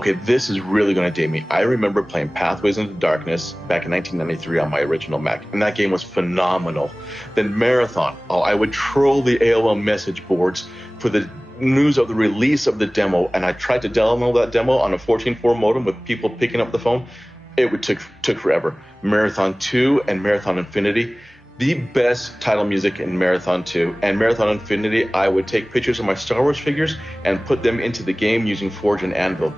Okay, this is really going to date me. I remember playing Pathways into Darkness back in 1993 on my original Mac, and that game was phenomenal. Then Marathon. Oh, I would troll the AOL message boards for the news of the release of the demo, and I tried to download that demo on a 14.4 modem with people picking up the phone. It took forever. Marathon 2 and Marathon Infinity. The best title music in Marathon 2 and Marathon Infinity. I would take pictures of my Star Wars figures and put them into the game using Forge and Anvil.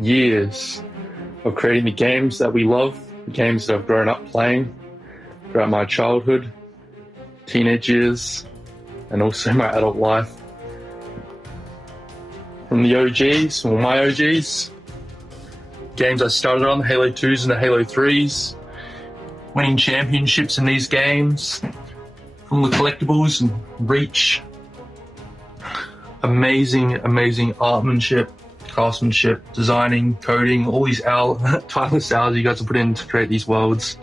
Years of creating the games that we love, the games that I've grown up playing throughout my childhood, teenage years, and also my adult life. From the OGs, or my OGs, games I started on, the Halo 2s and the Halo 3s, winning championships in these games, from the collectibles and Reach. Amazing artmanship, craftsmanship, designing, coding, all these tireless hours you guys have put in to create these worlds.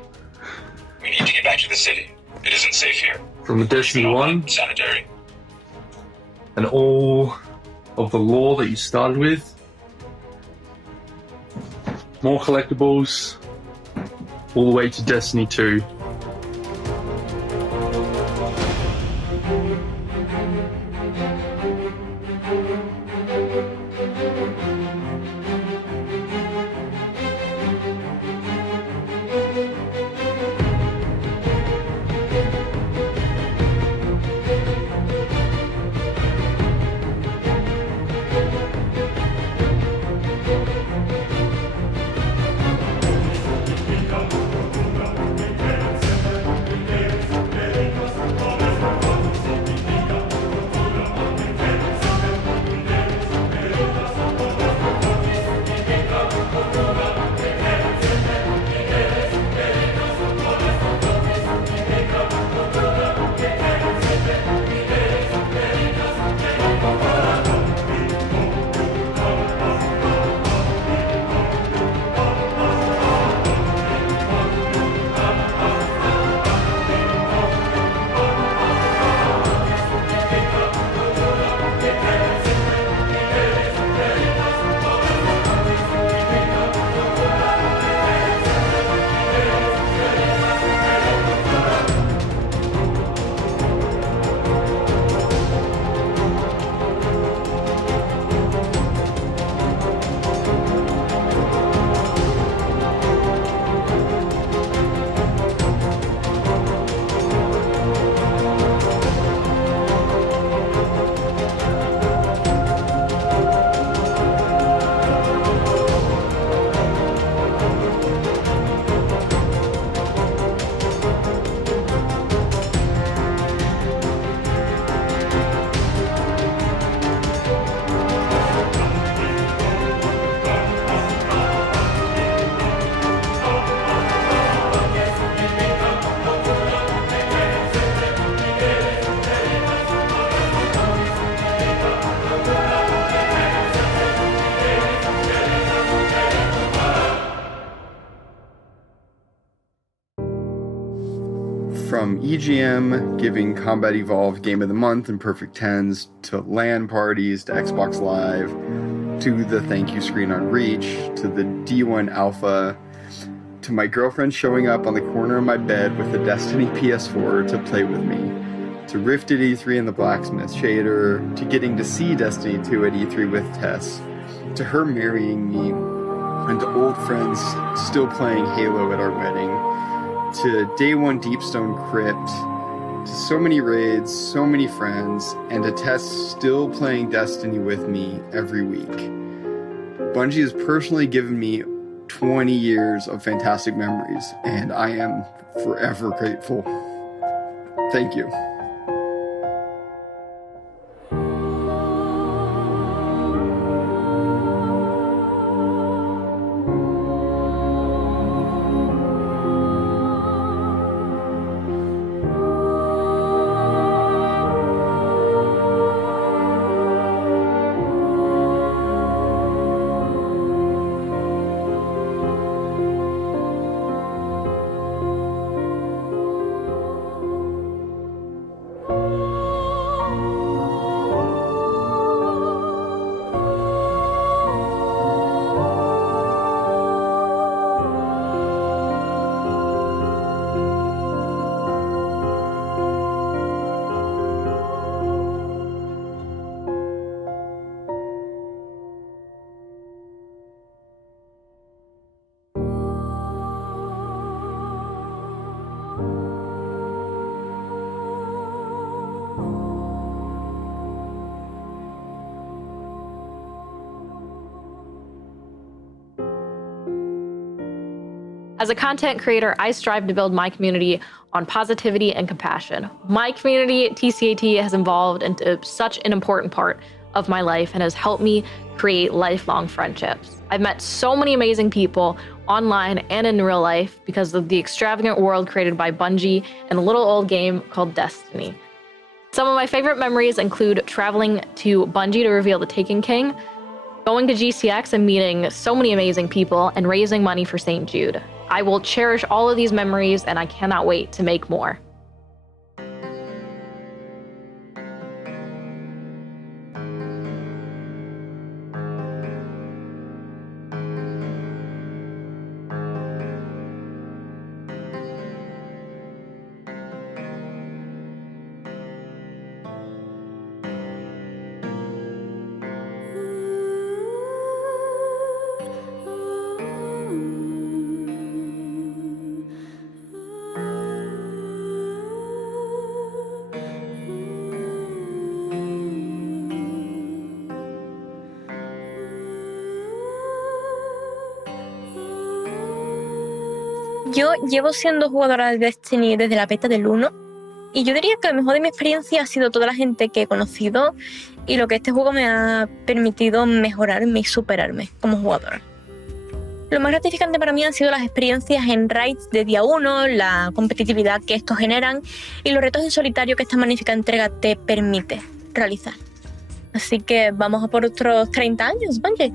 We need to get back to the city. It isn't safe here. From the Destiny 1, sanitary, and all of the lore that you started with, more collectibles, all the way to Destiny 2. EGM, giving Combat Evolved Game of the Month and Perfect 10s, to LAN parties, to Xbox Live, to the thank you screen on Reach, to the D1 Alpha, to my girlfriend showing up on the corner of my bed with the Destiny PS4 to play with me, to Rift at E3 and the Blacksmith Shader, to getting to see Destiny 2 at E3 with Tess, to her marrying me, and to old friends still playing Halo at our wedding, to Day 1 Deepstone Crypt, to so many raids, so many friends, and to Tess still playing Destiny with me every week. Bungie has personally given me 20 years of fantastic memories, and I am forever grateful. Thank you. As a content creator, I strive to build my community on positivity and compassion. My community, TCAT, has evolved into such an important part of my life and has helped me create lifelong friendships. I've met so many amazing people online and in real life because of the extravagant world created by Bungie and a little old game called Destiny. Some of my favorite memories include traveling to Bungie to reveal the Taken King, going to GCX and meeting so many amazing people, and raising money for St. Jude. I will cherish all of these memories, and I cannot wait to make more. Yo llevo siendo jugadora de Destiny desde la beta del 1 y yo diría que lo mejor de mi experiencia ha sido toda la gente que he conocido y lo que este juego me ha permitido mejorarme y superarme como jugadora. Lo más gratificante para mí han sido las experiencias en raids de día 1, la competitividad que estos generan y los retos en solitario que esta magnífica entrega te permite realizar. Así que vamos a por otros 30 años, Bungie.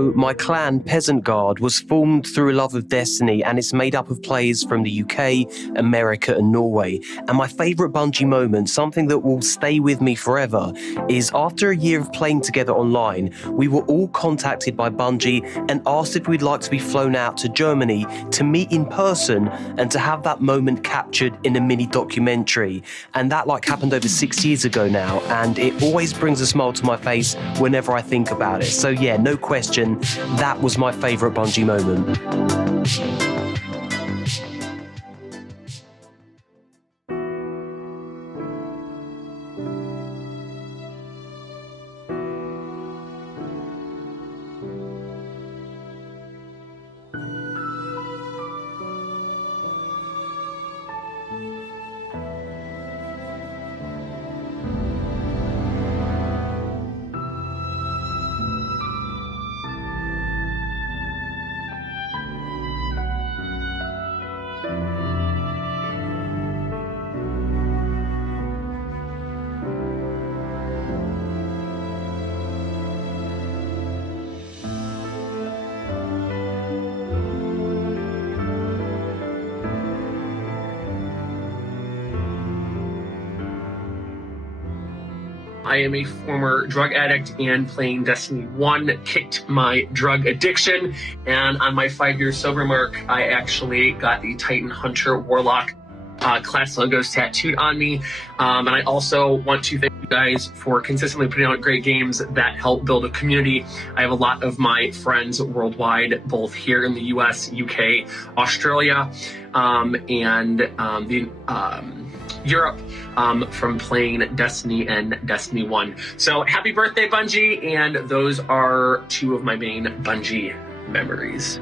So my clan, Peasant Guard, was formed through a love of Destiny, and it's made up of players from the UK, America and Norway. And my favourite Bungie moment, something that will stay with me forever, is after a year of playing together online, we were all contacted by Bungie and asked if we'd like to be flown out to Germany to meet in person and to have that moment captured in a mini documentary. And that happened over 6 years ago now, and it always brings a smile to my face whenever I think about it. So yeah, no question, that was my favourite Bungie moment. I am a former drug addict, and playing Destiny 1 kicked my drug addiction. And on my 5-year sober mark, I actually got the Titan Hunter Warlock class logos tattooed on me. And I also want to thank you guys for consistently putting out great games that help build a community. I have a lot of my friends worldwide, both here in the US, UK, Australia, and Europe, from playing Destiny and Destiny 1. So happy birthday, Bungie, and those are two of my main Bungie memories.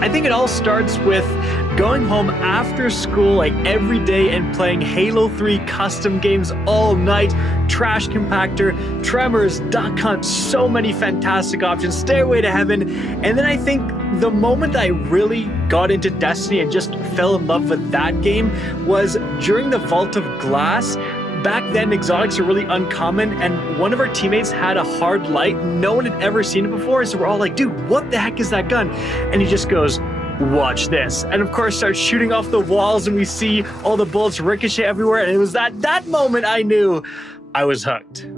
I think it all starts with going home after school every day and playing Halo 3 custom games all night, Trash Compactor, Tremors, Duck Hunt, so many fantastic options, Stairway to Heaven. And then I think the moment I really got into Destiny and just fell in love with that game was during the Vault of Glass. Back then, exotics are really uncommon, and one of our teammates had a hard light. No one had ever seen it before, so we're all like, dude, what the heck is that gun? And he just goes, watch this. And of course, starts shooting off the walls, and we see all the bullets ricochet everywhere, and it was that moment I knew I was hooked.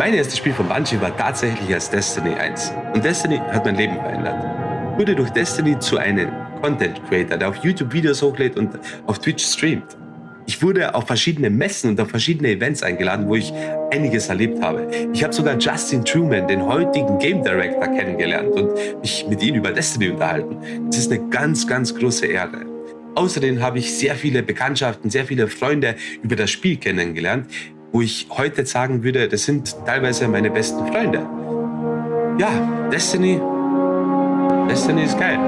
Mein erstes Spiel von Bungie war tatsächlich als Destiny 1. Und Destiny hat mein Leben verändert. Ich wurde durch Destiny zu einem Content Creator, der auf YouTube Videos hochlädt und auf Twitch streamt. Ich wurde auf verschiedene Messen und auf verschiedene Events eingeladen, wo ich einiges erlebt habe. Ich habe sogar Justin Truman, den heutigen Game Director, kennengelernt und mich mit ihm über Destiny unterhalten. Das ist eine ganz, ganz große Ehre. Außerdem habe ich sehr viele Bekanntschaften, sehr viele Freunde über das Spiel kennengelernt, wo ich heute sagen würde, das sind teilweise meine besten Freunde. Ja, Destiny ist geil.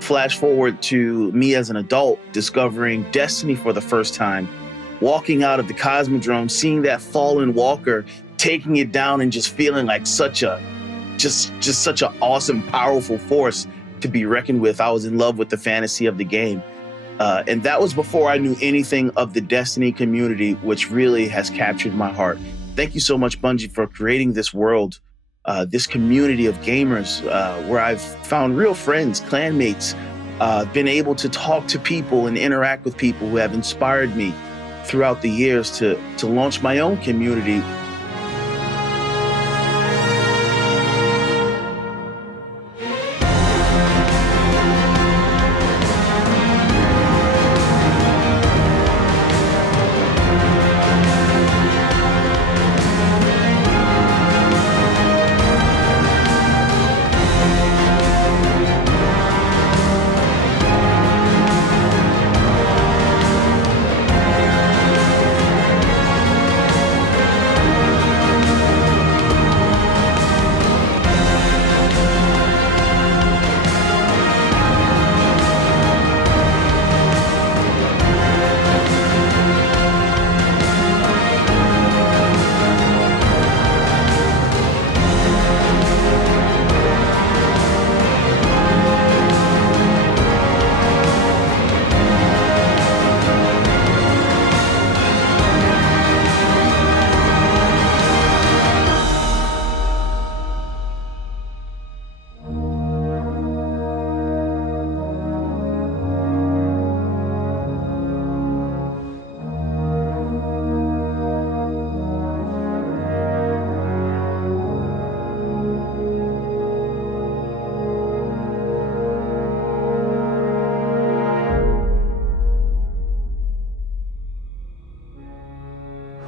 Flash forward to me as an adult discovering Destiny for the first time, walking out of the Cosmodrome, seeing that fallen walker, taking it down and just feeling like such an awesome, powerful force to be reckoned with. I was in love with the fantasy of the game. And that was before I knew anything of the Destiny community, which really has captured my heart. Thank you so much, Bungie, for creating this world, this community of gamers where I've found real friends, clanmates, been able to talk to people and interact with people who have inspired me throughout the years to launch my own community.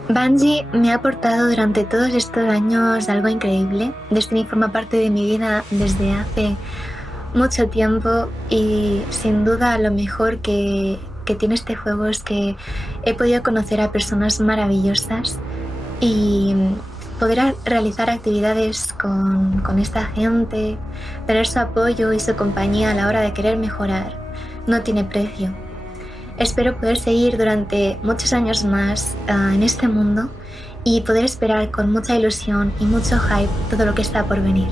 Bungie me ha aportado durante todos estos años algo increíble. Destiny forma parte de mi vida desde hace mucho tiempo y sin duda lo mejor que tiene este juego es que he podido conocer a personas maravillosas y poder realizar actividades con esta gente, tener su apoyo y su compañía a la hora de querer mejorar, no tiene precio. Espero poder seguir durante muchos años más en este mundo y poder esperar con mucha ilusión y mucho hype todo lo que está por venir.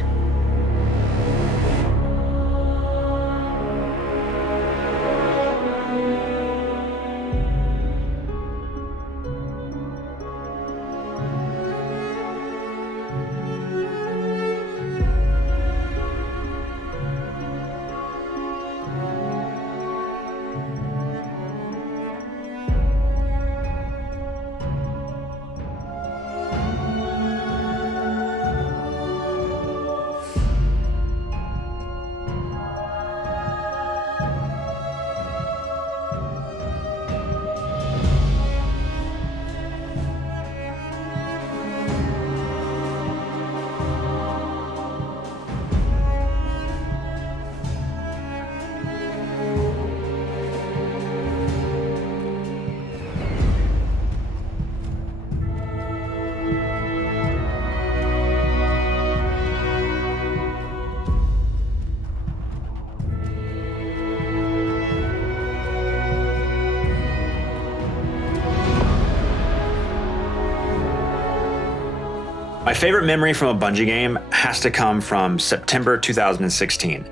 favorite memory from a Bungie game has to come from September 2016.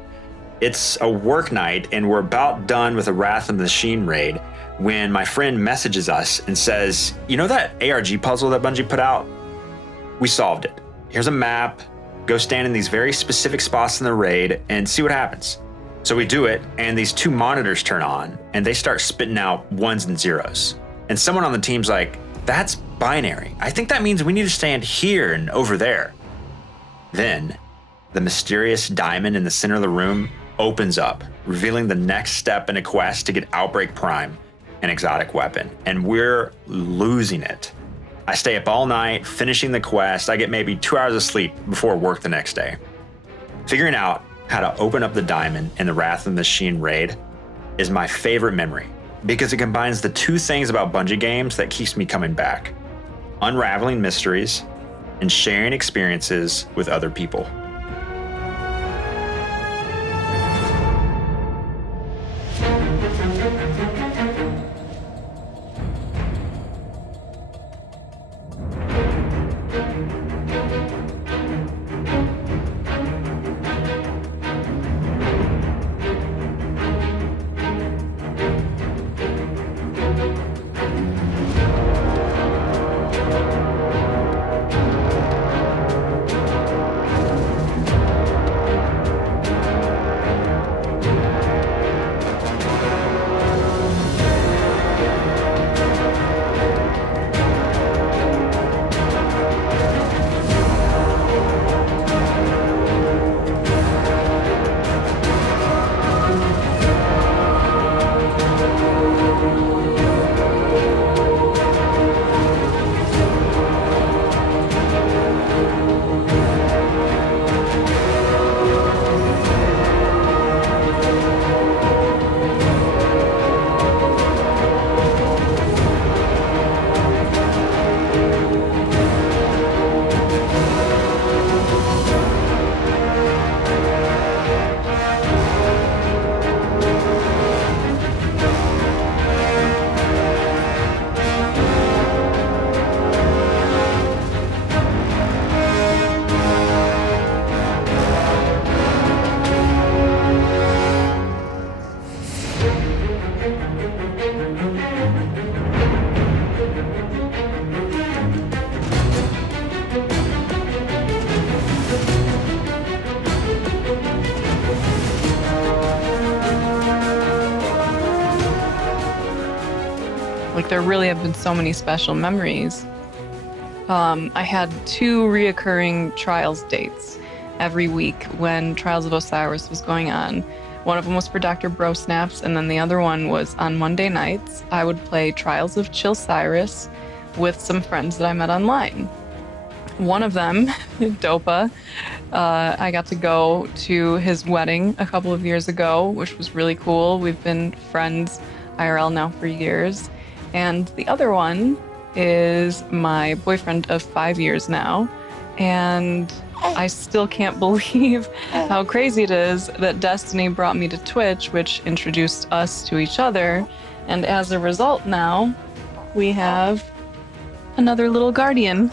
It's a work night and we're about done with a Wrath of the Machine raid when my friend messages us and says, you know that ARG puzzle that Bungie put out? We solved it. Here's a map. Go stand in these very specific spots in the raid and see what happens. So we do it, and these two monitors turn on, and they start spitting out ones and zeros. And someone on the team's like, that's binary. I think that means we need to stand here and over there. Then, the mysterious diamond in the center of the room opens up, revealing the next step in a quest to get Outbreak Prime, an exotic weapon, and we're losing it. I stay up all night, finishing the quest. I get maybe 2 hours of sleep before work the next day. Figuring out how to open up the diamond in the Wrath of the Machine raid is my favorite memory because it combines the two things about Bungie games that keeps me coming back: unraveling mysteries and sharing experiences with other people. Like, there really have been so many special memories. I had 2 reoccurring Trials dates every week when Trials of Osiris was going on. One of them was for Dr. Bro Snaps, and then the other one was on Monday nights. I would play Trials of Chilcyrus with some friends that I met online. One of them, Dopa, I got to go to his wedding a couple of years ago, which was really cool. We've been friends IRL now for years. And the other one is my boyfriend of 5 years now. And I still can't believe how crazy it is that Destiny brought me to Twitch, which introduced us to each other. And as a result now, we have another little guardian.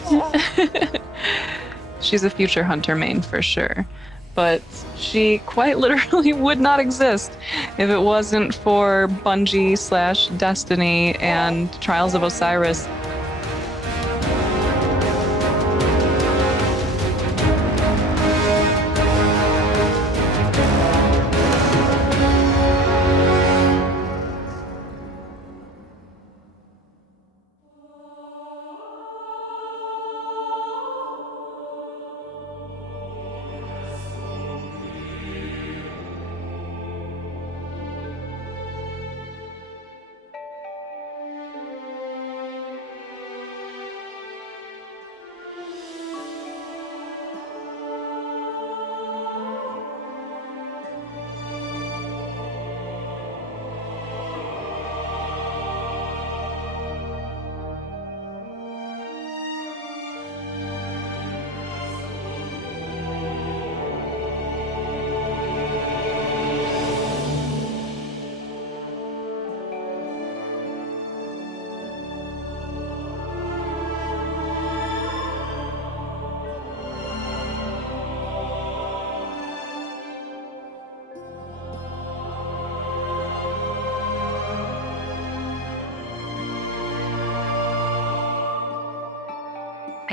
She's a future hunter main for sure. But she quite literally would not exist if it wasn't for Bungie/Destiny and Trials of Osiris.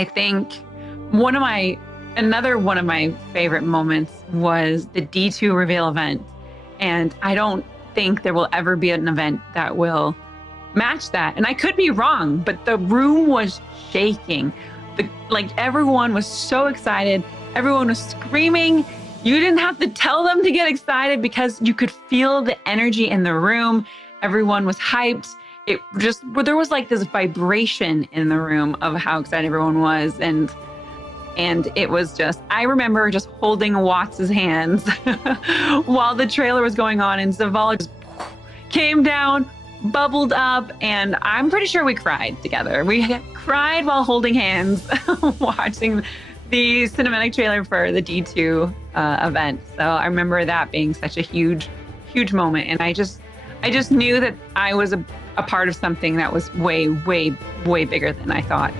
I think another one of my favorite moments was the D2 reveal event. And I don't think there will ever be an event that will match that. And I could be wrong, but the room was shaking. Everyone was so excited. Everyone was screaming. You didn't have to tell them to get excited because you could feel the energy in the room. Everyone was hyped. There was like this vibration in the room of how excited everyone was. And it was I remember just holding Watts' hands while the trailer was going on, and Zavala just came down, bubbled up, and I'm pretty sure we cried together. We cried while holding hands, watching the cinematic trailer for the D2 event. So I remember that being such a huge, huge moment. And I just knew that I was a part of something that was way, way, way bigger than I thought.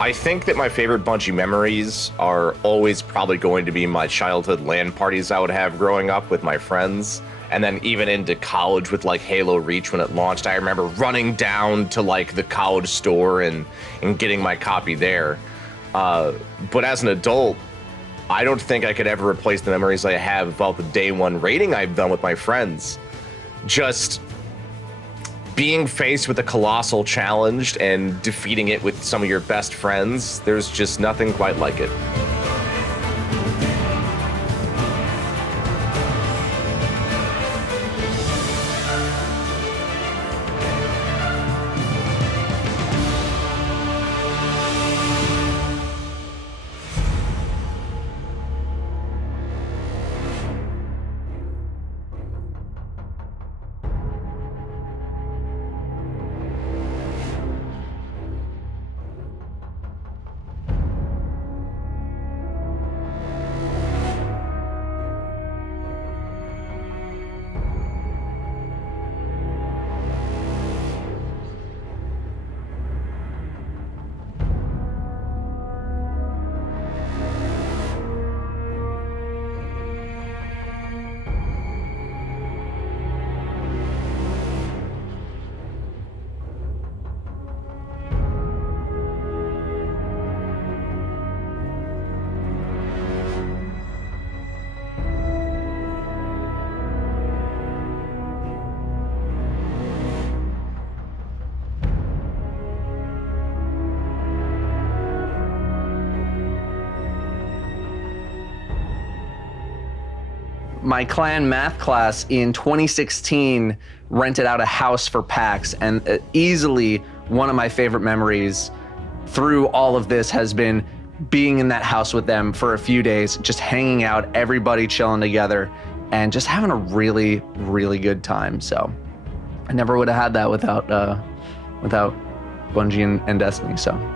I think that my favorite Bungie memories are always probably going to be my childhood LAN parties I would have growing up with my friends. And then even into college with like Halo Reach when it launched, I remember running down to like the college store and getting my copy there. But as an adult, I don't think I could ever replace the memories I have about the day one raiding I've done with my friends. Just being faced with a colossal challenge and defeating it with some of your best friends, there's just nothing quite like it. My clan math class in 2016 rented out a house for PAX, and easily one of my favorite memories through all of this has been being in that house with them for a few days, just hanging out, everybody chilling together, and just having a really, really good time. So I never would have had that without Bungie and Destiny. So.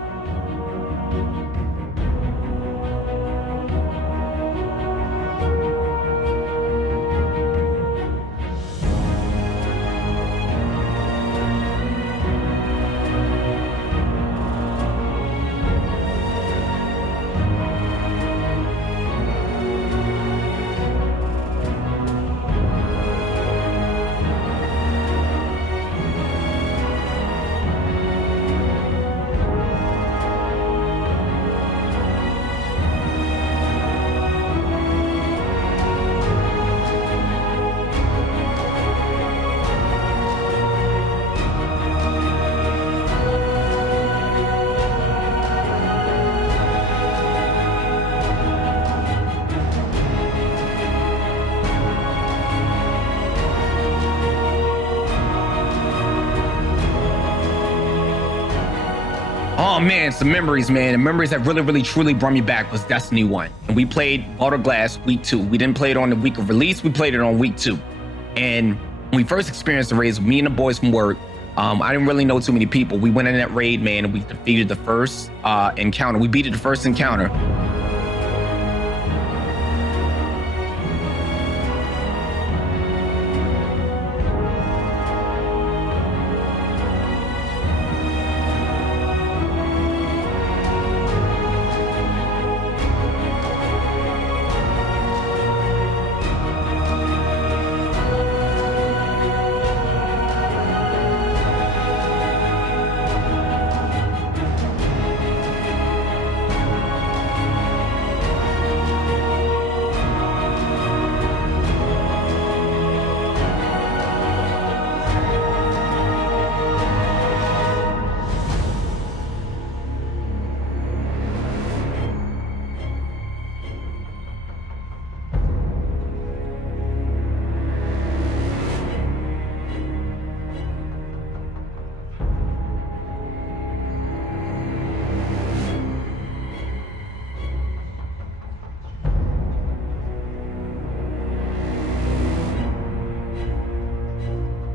man, some memories, man. The memories that really, truly brought me back was Destiny 1. And we played Baldur's Glass week 2. We didn't play it on the week of release, we played it on week 2. And when we first experienced the raids, me and the boys from work, I didn't really know too many people. We went in that raid, man, and we defeated the first encounter. We beat the first encounter.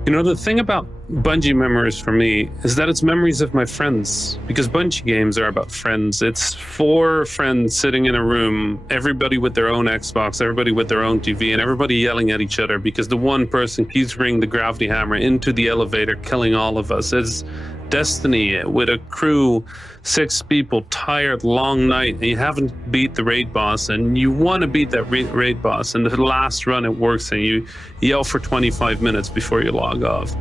You know, the thing about Bungie memories for me is that it's memories of my friends, because Bungie games are about friends. It's 4 friends sitting in a room, everybody with their own Xbox, everybody with their own TV, and everybody yelling at each other because the one person keeps bringing the gravity hammer into the elevator, killing all of us. It's Destiny with a crew, 6 people, tired, long night, and you haven't beat the raid boss, and you want to beat that raid boss, and the last run it works, and you yell for 25 minutes before you log off.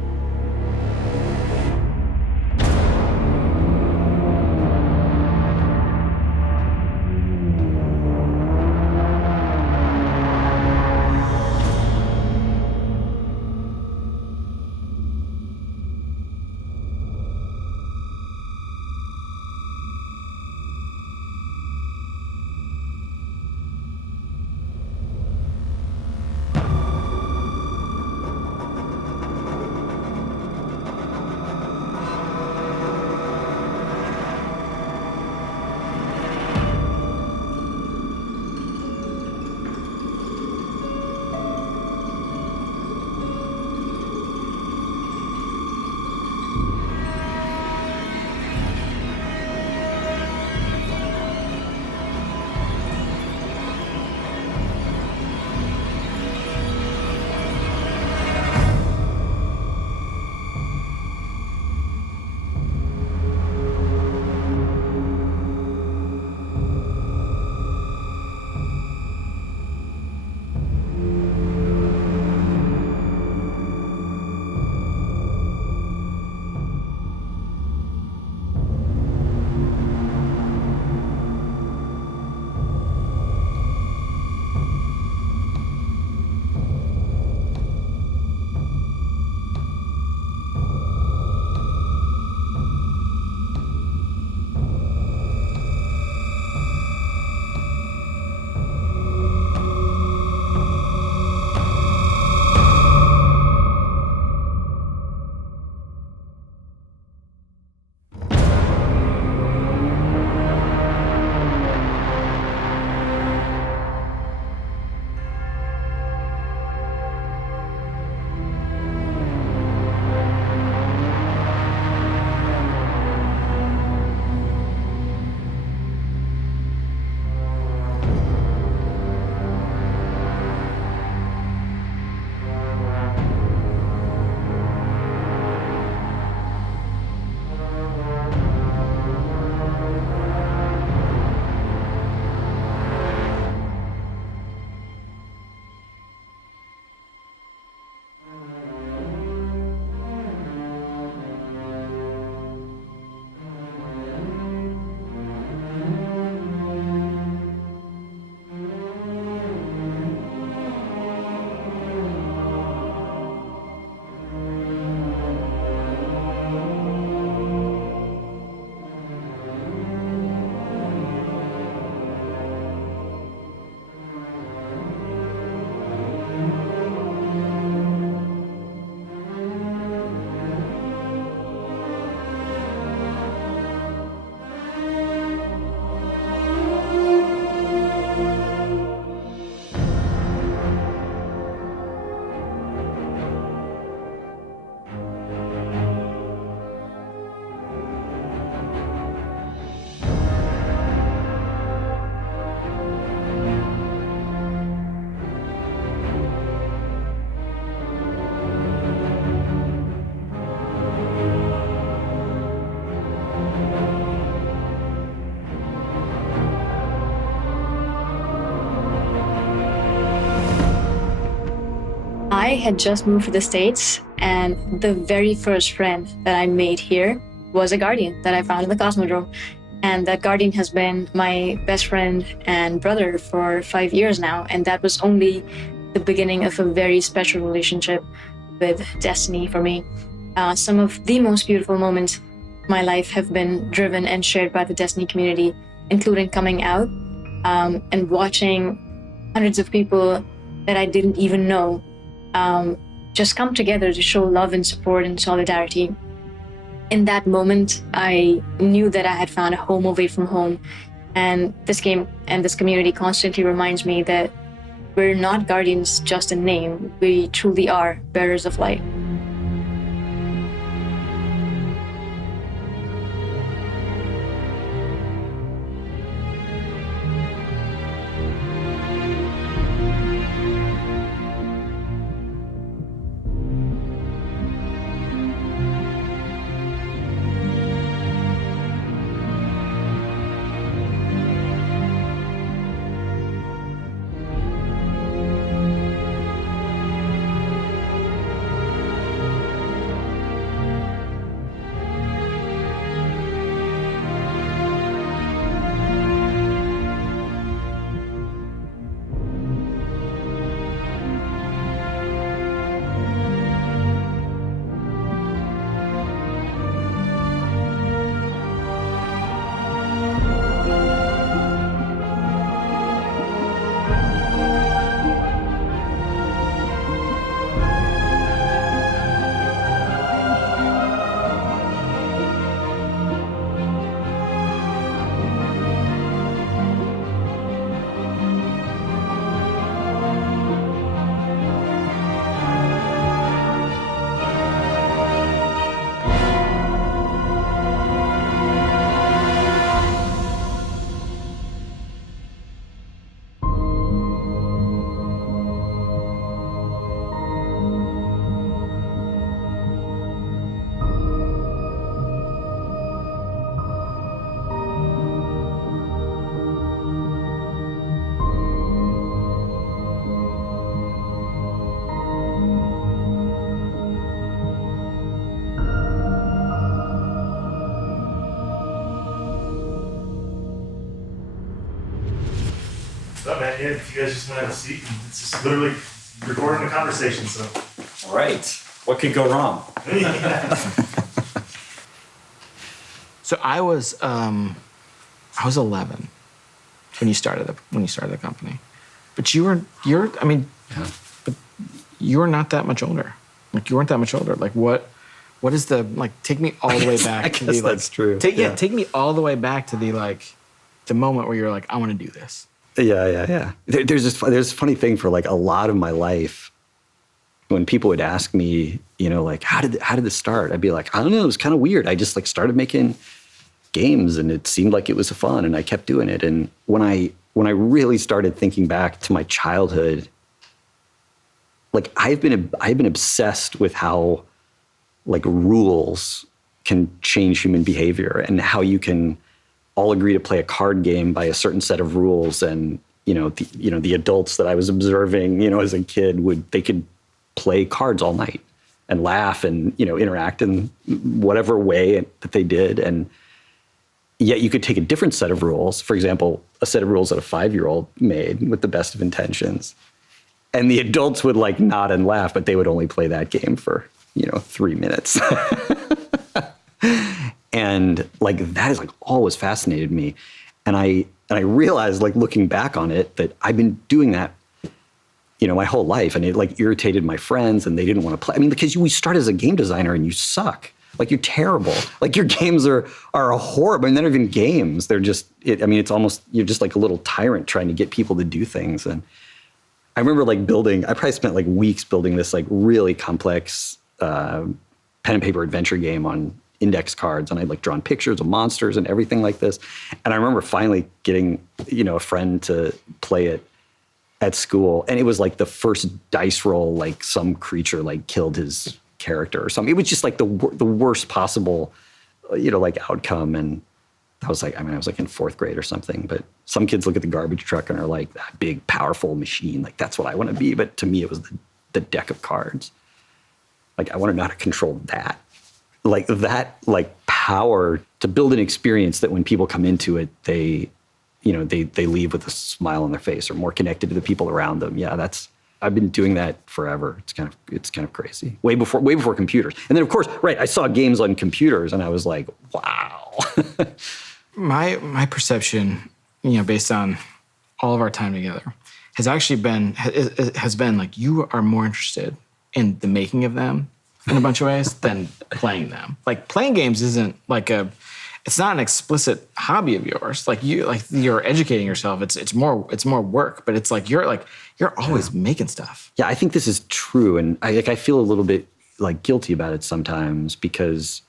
I had just moved to the States, and the very first friend that I made here was a Guardian that I found in the Cosmodrome. And that Guardian has been my best friend and brother for 5 years now, and that was only the beginning of a very special relationship with Destiny for me. Some of the most beautiful moments of my life have been driven and shared by the Destiny community, including coming out and watching hundreds of people that I didn't even know just come together to show love and support and solidarity. In that moment, I knew that I had found a home away from home. And this game and this community constantly reminds me that we're not Guardians just in name. We truly are bearers of light. What's up, man? Yeah, if you guys just want to have a seat, it's just literally recording a conversation, so. All right. What could go wrong? So I was 11 when you started the company, but you're not that much older. Like you weren't that much older. Like what is the take me all the way back I to guess the that's true. Take me all the way back to the moment where you're like, I want to do this. Yeah. There's a funny thing for like a lot of my life. When people would ask me, how did this start? I'd be like, I don't know. It was kind of weird. I just started making games, and it seemed like it was fun, and I kept doing it. And when I really started thinking back to my childhood, I've been obsessed with how rules can change human behavior, and how you can all agree to play a card game by a certain set of rules. And the adults that I was observing, as a kid they could play cards all night and laugh and interact in whatever way that they did. And yet you could take a different set of rules, for example, a set of rules that a 5-year-old made with the best of intentions, and the adults would nod and laugh, but they would only play that game for 3 minutes. And that is always fascinated me. And I realized looking back on it that I've been doing that my whole life, and it irritated my friends, and they didn't want to play. I mean, because we start as a game designer and you suck. You're terrible. Your games are horrible. I mean, they're not even games. They're just, it's almost, you're just a little tyrant trying to get people to do things. And I remember I probably spent weeks building this really complex pen and paper adventure game on index cards, and I'd drawn pictures of monsters and everything like this. And I remember finally getting, a friend to play it at school, and it was the first dice roll, some creature killed his character or something. It was just the worst possible, outcome. And I was I was in 4th grade or something, but some kids look at the garbage truck and are that big, powerful machine. That's what I want to be. But to me, it was the the deck of cards. Like, I want to know how to control that. Like power to build an experience that when people come into it, they leave with a smile on their face or more connected to the people around them. Yeah, I've been doing that forever. It's kind of crazy. Way before computers. And then of course, right, I saw games on computers and I was like, wow. My perception, based on all of our time together, has actually been like, you are more interested in the making of them in a bunch of ways than playing them. Like, playing games isn't like it's not an explicit hobby of yours. Like, you're educating yourself. It's more work, but it's like you're always making stuff. Yeah, I think this is true, and I feel a little bit like guilty about it sometimes, because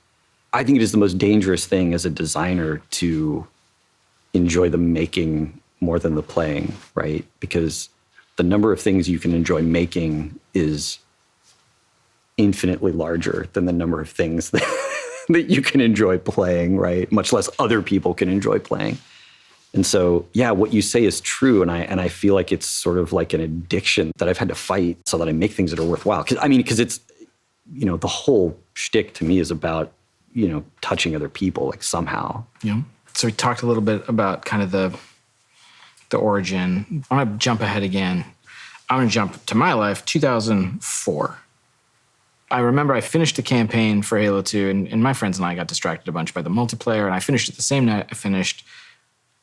I think it is the most dangerous thing as a designer to enjoy the making more than the playing, right? Because the number of things you can enjoy making is infinitely larger than the number of things that you can enjoy playing, right? Much less other people can enjoy playing. And so, yeah, what you say is true, and I feel like it's sort of like an addiction that I've had to fight so that I make things that are worthwhile. Because it's, the whole shtick to me is about, touching other people, like, somehow. Yeah. So we talked a little bit about kind of the origin. I'm going to jump ahead again. I'm going to jump to my life, 2004. I remember I finished the campaign for Halo 2, and my friends and I got distracted a bunch by the multiplayer, and I finished it the same night I finished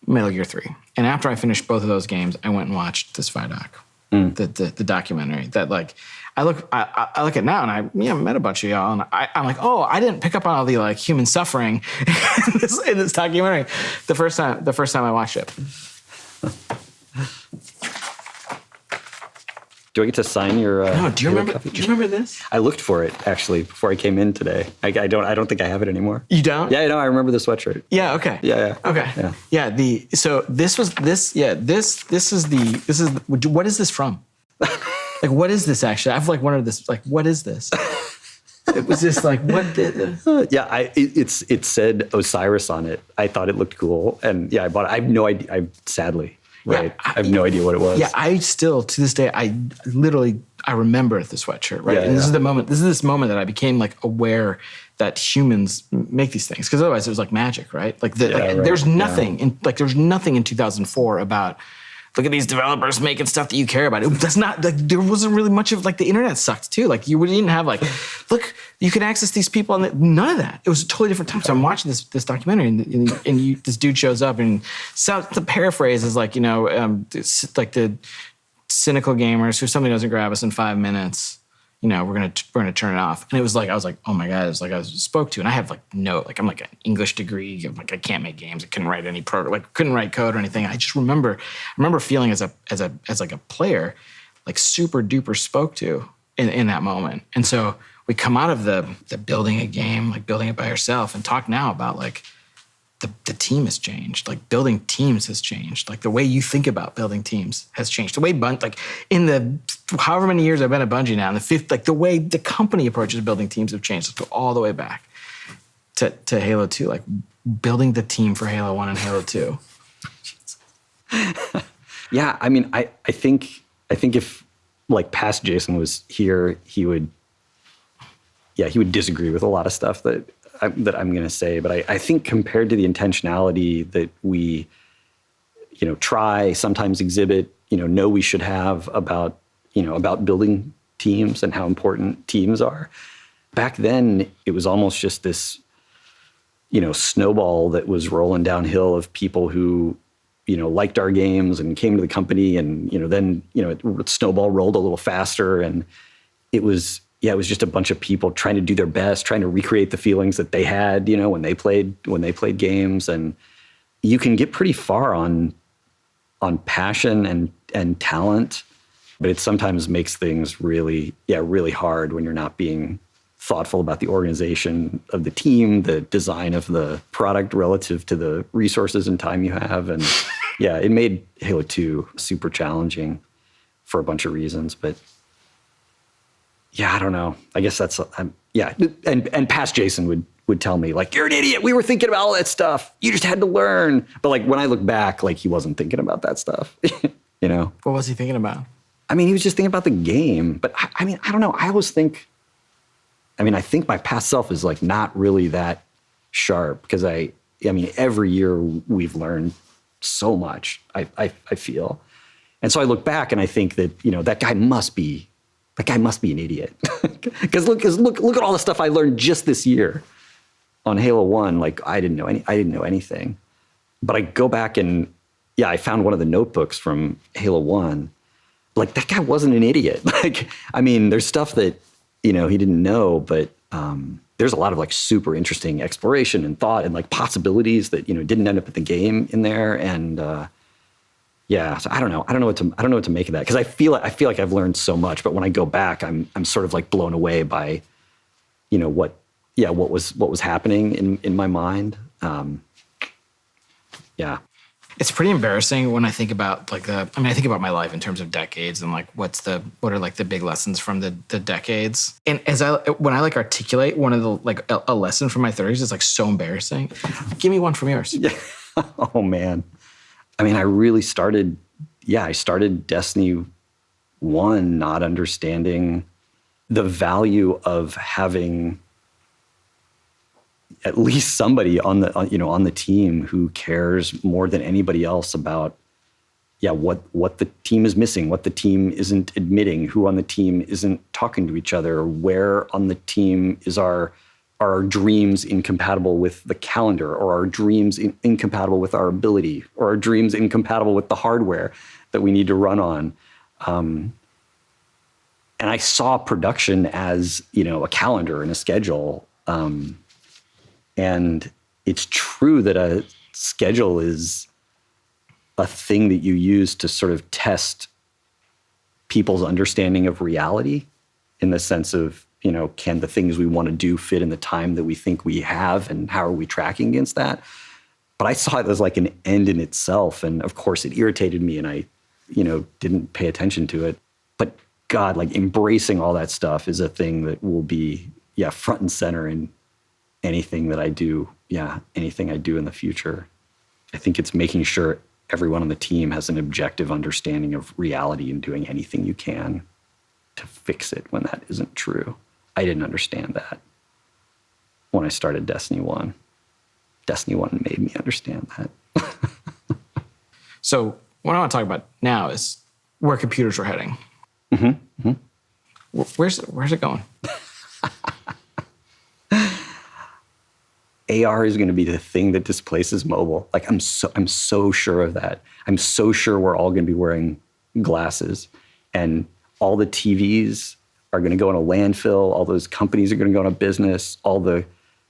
Metal Gear 3. And after I finished both of those games, I went and watched this Vidoc, the documentary that, like, I look at now, and I met a bunch of y'all, and I'm like, oh, I didn't pick up on all the, like, human suffering in this documentary the first time I watched it. Do I get to sign your? No. Do you remember this? I looked for it actually before I came in today. I don't think I have it anymore. You don't? Yeah, I remember the sweatshirt. Yeah. Okay. Yeah. Okay. Yeah. What is this from? Like, what is this actually? I've like wondered this. Like, what is this? It was just like, what? It said Osiris on it. I thought it looked cool, and yeah, I bought it. I have no idea. Sadly. Right. Yeah, I have no idea what it was. Yeah, I still, to this day, I remember the sweatshirt, right? Yeah, and this is this moment that I became, like, aware that humans make these things. Because otherwise it was like magic, right? Like, there's nothing in 2004 about, look at these developers making stuff that you care about. That's not, like, there wasn't really much of, like, the internet sucked too. Like, you didn't have, like, look, you can access these people, and none of that. It was a totally different time. So I'm watching this documentary, and this dude shows up, and the paraphrase is like, like the cynical gamers who something doesn't grab us in 5 minutes, we're gonna turn it off. And it was like, I was like, oh my God, it was like I was spoke to. And I have I'm like an English degree. Like, I can't make games. I couldn't write any couldn't write code or anything. I just remember feeling as like a player, like, super duper spoke to in that moment. And so we come out of the building a game, like building it by yourself, and talk now about, like, the team has changed. Like, building teams has changed. Like, the way you think about building teams has changed. The way in the however many years I've been at Bungie now, in the fifth, like, the way the company approaches building teams have changed. Let's go all the way back to Halo 2, like, building the team for Halo 1 and Halo 2. Yeah, I think if, like, past Jason was here, he would disagree with a lot of stuff that I'm going to say, but I think compared to the intentionality that we, try, sometimes exhibit, know we should have about building teams and how important teams are. Back then, it was almost just this, snowball that was rolling downhill of people who, liked our games and came to the company, and, then, it snowball rolled a little faster, and it was just a bunch of people trying to do their best, trying to recreate the feelings that they had, when they played games. And you can get pretty far on passion and talent, but it sometimes makes things really hard when you're not being thoughtful about the organization of the team, the design of the product relative to the resources and time you have. And yeah, it made Halo 2 super challenging for a bunch of reasons, but yeah, I don't know. I guess that's, and past Jason would tell me, like, you're an idiot. We were thinking about all that stuff. You just had to learn. But, like, when I look back, like, he wasn't thinking about that stuff, What was he thinking about? I mean, he was just thinking about the game. But I mean, I don't know. I always think, I think my past self is like not really that sharp because I mean, every year we've learned so much, I feel. And so I look back and I think that, that guy must be an idiot. Because look at all the stuff I learned just this year on Halo 1. Like I didn't know anything. But I go back and I found one of the notebooks from Halo 1. Like that guy wasn't an idiot. Like, I mean, there's stuff that, he didn't know, but there's a lot of like super interesting exploration and thought and like possibilities that, didn't end up at the game in there. And so I don't know. I don't know what to make of that. Because I feel like I've learned so much, but when I go back, I'm sort of like blown away by, what was happening in my mind. It's pretty embarrassing when I think about I think about my life in terms of decades and like what are like the big lessons from the decades. And when I like articulate one of the like a lesson from my 30s, it's like so embarrassing. Give me one from yours. Yeah. Oh man. I mean, I started Destiny 1 not understanding the value of having at least somebody on the team who cares more than anybody else about, what the team is missing, what the team isn't admitting, who on the team isn't talking to each other, where on the team are our dreams incompatible with the calendar, or our dreams incompatible with our ability, or our dreams incompatible with the hardware that we need to run on. And I saw production as, a calendar and a schedule. And it's true that a schedule is a thing that you use to sort of test people's understanding of reality in the sense of, can the things we want to do fit in the time that we think we have, and how are we tracking against that? But I saw it as like an end in itself. And of course it irritated me and I, didn't pay attention to it. But God, like embracing all that stuff is a thing that will be, front and center in anything that I do, anything I do in the future. I think it's making sure everyone on the team has an objective understanding of reality and doing anything you can to fix it when that isn't true. I didn't understand that when I started Destiny 1. Destiny 1 made me understand that. So what I want to talk about now is where computers are heading. Mm-hmm. Mm-hmm. Where's it going? AR is going to be the thing that displaces mobile. Like I'm so sure of that. I'm so sure we're all going to be wearing glasses, and all the TVs are going to go in a landfill. All those companies are going to go out of business. All the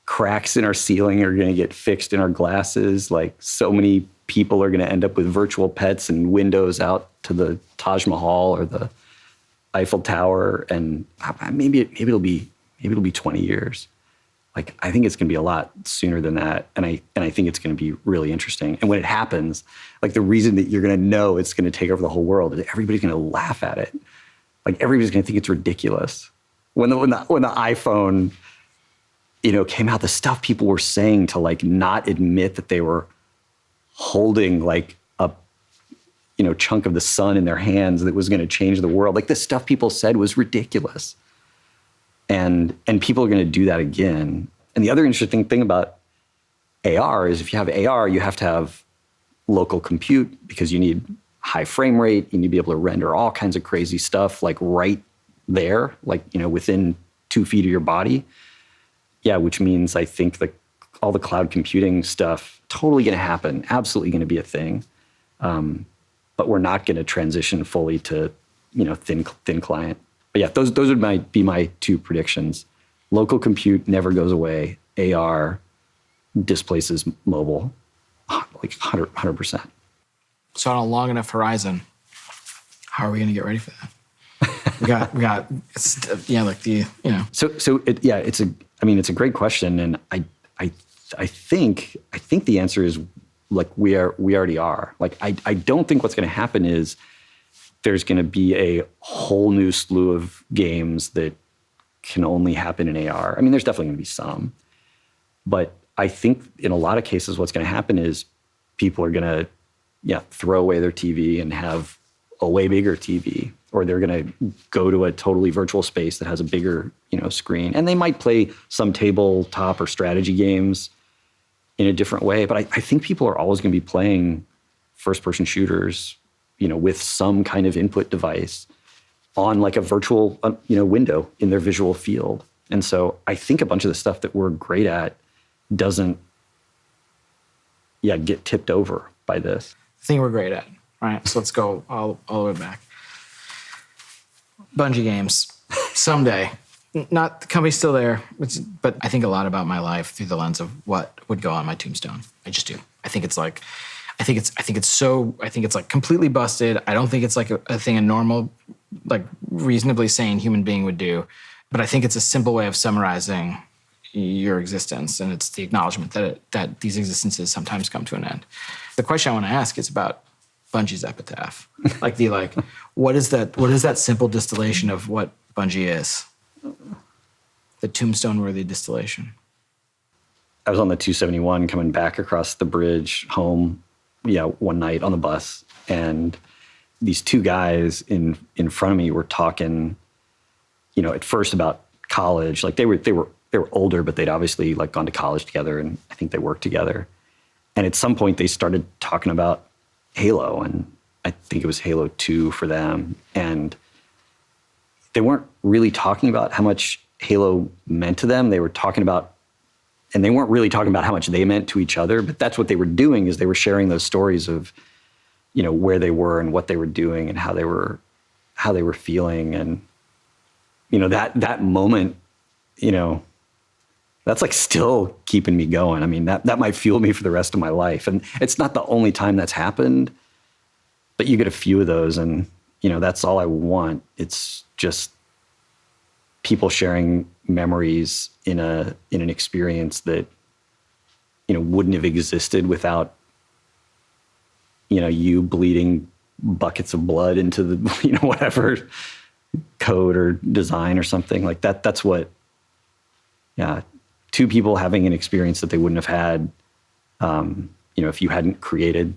cracks in our ceiling are going to get fixed in our glasses. Like so many people are going to end up with virtual pets and windows out to the Taj Mahal or the Eiffel Tower. And maybe it'll be 20 years. Like, I think it's going to be a lot sooner than that. And I think it's going to be really interesting. And when it happens, like the reason that you're going to know it's going to take over the whole world is everybody's going to laugh at it. Like everybody's going to think it's ridiculous. When the iPhone, came out, the stuff people were saying to like not admit that they were holding like a, chunk of the sun in their hands that was going to change the world. Like the stuff people said was ridiculous. And people are going to do that again. And the other interesting thing about AR is if you have AR, you have to have local compute because you need high frame rate. You need to be able to render all kinds of crazy stuff like right there, like, within 2 feet of your body. Yeah, which means I think all the cloud computing stuff totally going to happen, absolutely going to be a thing. But we're not going to transition fully to, thin client. But yeah, those would be my 2 predictions. Local compute never goes away. AR displaces mobile, like 100%. So on a long enough horizon, how are we going to get ready for that? we got, it's a great question, and I think the answer is like we already are. Like I don't think what's going to happen is there's going to be a whole new slew of games that can only happen in AR. I mean, there's definitely going to be some. But I think in a lot of cases, what's going to happen is people are going to, throw away their TV and have a way bigger TV, or they're going to go to a totally virtual space that has a bigger, screen. And they might play some tabletop or strategy games in a different way. But I think people are always going to be playing first-person shooters, with some kind of input device on like a virtual, window in their visual field. And so I think a bunch of the stuff that we're great at doesn't, get tipped over by this. The thing we're great at, right? So let's go all the way back. Bungie games, someday. Not the company's still there, but I think a lot about my life through the lens of what would go on my tombstone. I just do. I think it's like completely busted. I don't think it's like a thing a normal, like reasonably sane human being would do. But I think it's a simple way of summarizing your existence, and it's the acknowledgement that these existences sometimes come to an end. The question I want to ask is about Bungie's epitaph. What is that simple distillation of what Bungie is? The tombstone-worthy distillation. I was on the 271 coming back across the bridge home, one night on the bus, and these two guys in front of me were talking, at first about college. Like they were older, but they'd obviously like gone to college together, and I think they worked together. And at some point they started talking about Halo, and I think it was Halo 2 for them. And they weren't really talking about how much Halo meant to them. They were talking about, and they weren't really talking about how much they meant to each other, but that's what they were doing, is they were sharing those stories of, where they were and what they were doing and how they were feeling. And, that moment, that's like still keeping me going. I mean, that might fuel me for the rest of my life. And it's not the only time that's happened, but you get a few of those, and, that's all I want. It's just people sharing memories in an experience that, wouldn't have existed without, you bleeding buckets of blood into the, whatever code or design or something like that. That's what, two people having an experience that they wouldn't have had, if you hadn't created,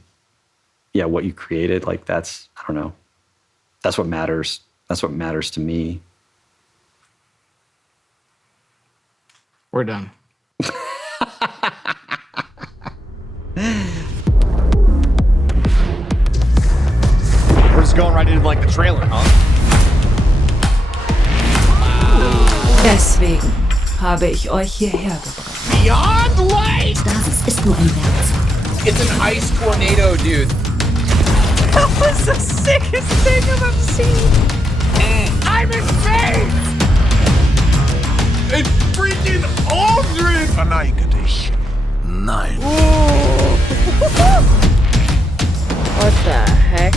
what you created. Like that's, I don't know. That's what matters. That's what matters to me. We're done. We're just going right into like the trailer, huh? Deswegen habe ich euch hierher gebracht. Beyond light! Das ist nur ein Werkzeug. It's an ice tornado, dude. That was the sickest thing I've ever seen. I'm in space! It's freaking Aldrin! Verneige dich. Nein. What the heck?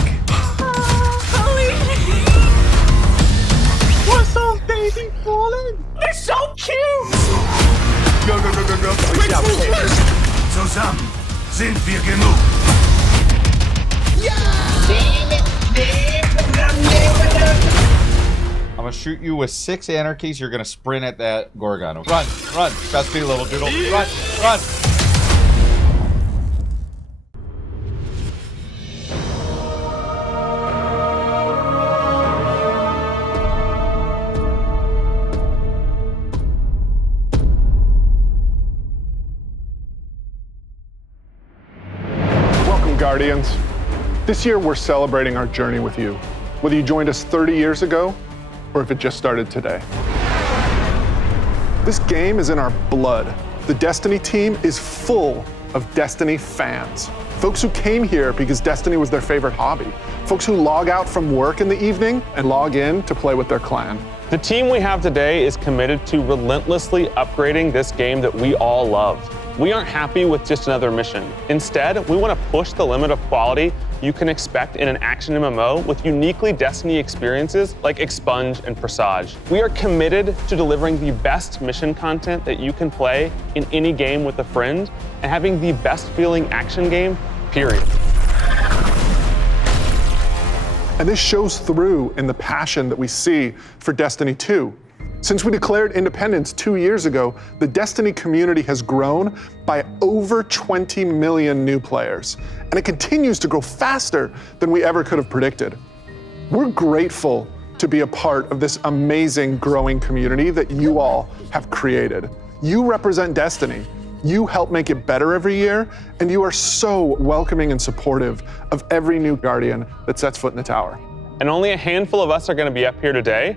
What's up, baby falling? They're so cute! Go. Quick. Zusammen sind wir genug. I'm gonna shoot you with 6 anarchies. You're gonna sprint at that Gorgon. Run. Fast speed, little doodle. Run. Welcome, Guardians. This year, we're celebrating our journey with you, whether you joined us 30 years ago or if it just started today. This game is in our blood. The Destiny team is full of Destiny fans. Folks who came here because Destiny was their favorite hobby. Folks who log out from work in the evening and log in to play with their clan. The team we have today is committed to relentlessly upgrading this game that we all love. We aren't happy with just another mission. Instead, we want to push the limit of quality you can expect in an action MMO with uniquely Destiny experiences like Expunge and Presage. We are committed to delivering the best mission content that you can play in any game with a friend and having the best feeling action game, period. And this shows through in the passion that we see for Destiny 2. Since we declared independence 2 years ago, the Destiny community has grown by over 20 million new players, and it continues to grow faster than we ever could have predicted. We're grateful to be a part of this amazing growing community that you all have created. You represent Destiny. You help make it better every year, and you are so welcoming and supportive of every new Guardian that sets foot in the tower. And only a handful of us are going to be up here today.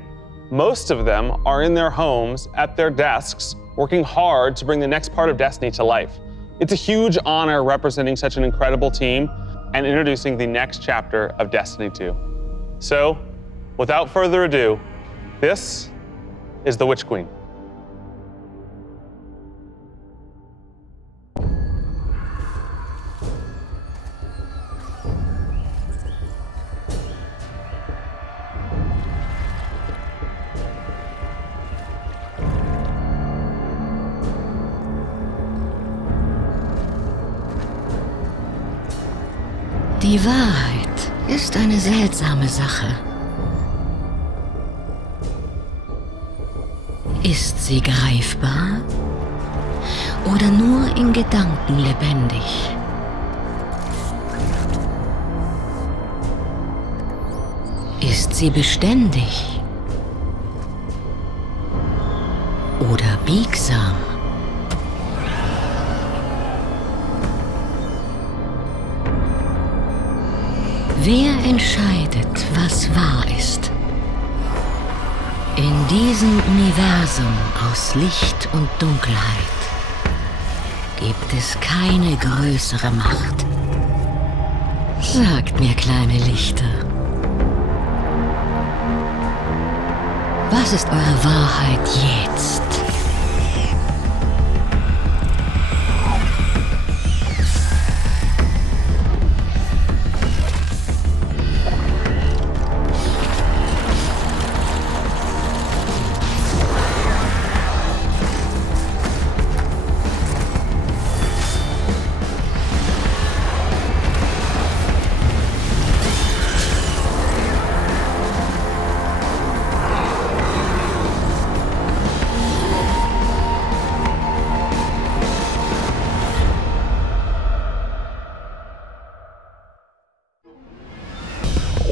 Most of them are in their homes, at their desks, working hard to bring the next part of Destiny to life. It's a huge honor representing such an incredible team and introducing the next chapter of Destiny 2. So, without further ado, this is the Witch Queen. Die Wahrheit ist eine seltsame Sache. Ist sie greifbar oder nur in Gedanken lebendig? Ist sie beständig oder biegsam? Wer entscheidet, was wahr ist? In diesem Universum aus Licht und Dunkelheit gibt es keine größere Macht. Sagt mir, kleine Lichter, was ist eure Wahrheit jetzt?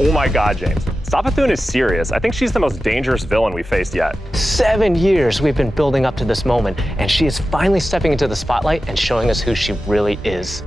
Oh my god, James. Savathun is serious. I think she's the most dangerous villain we faced yet. 7 years we've been building up to this moment, and she is finally stepping into the spotlight and showing us who she really is.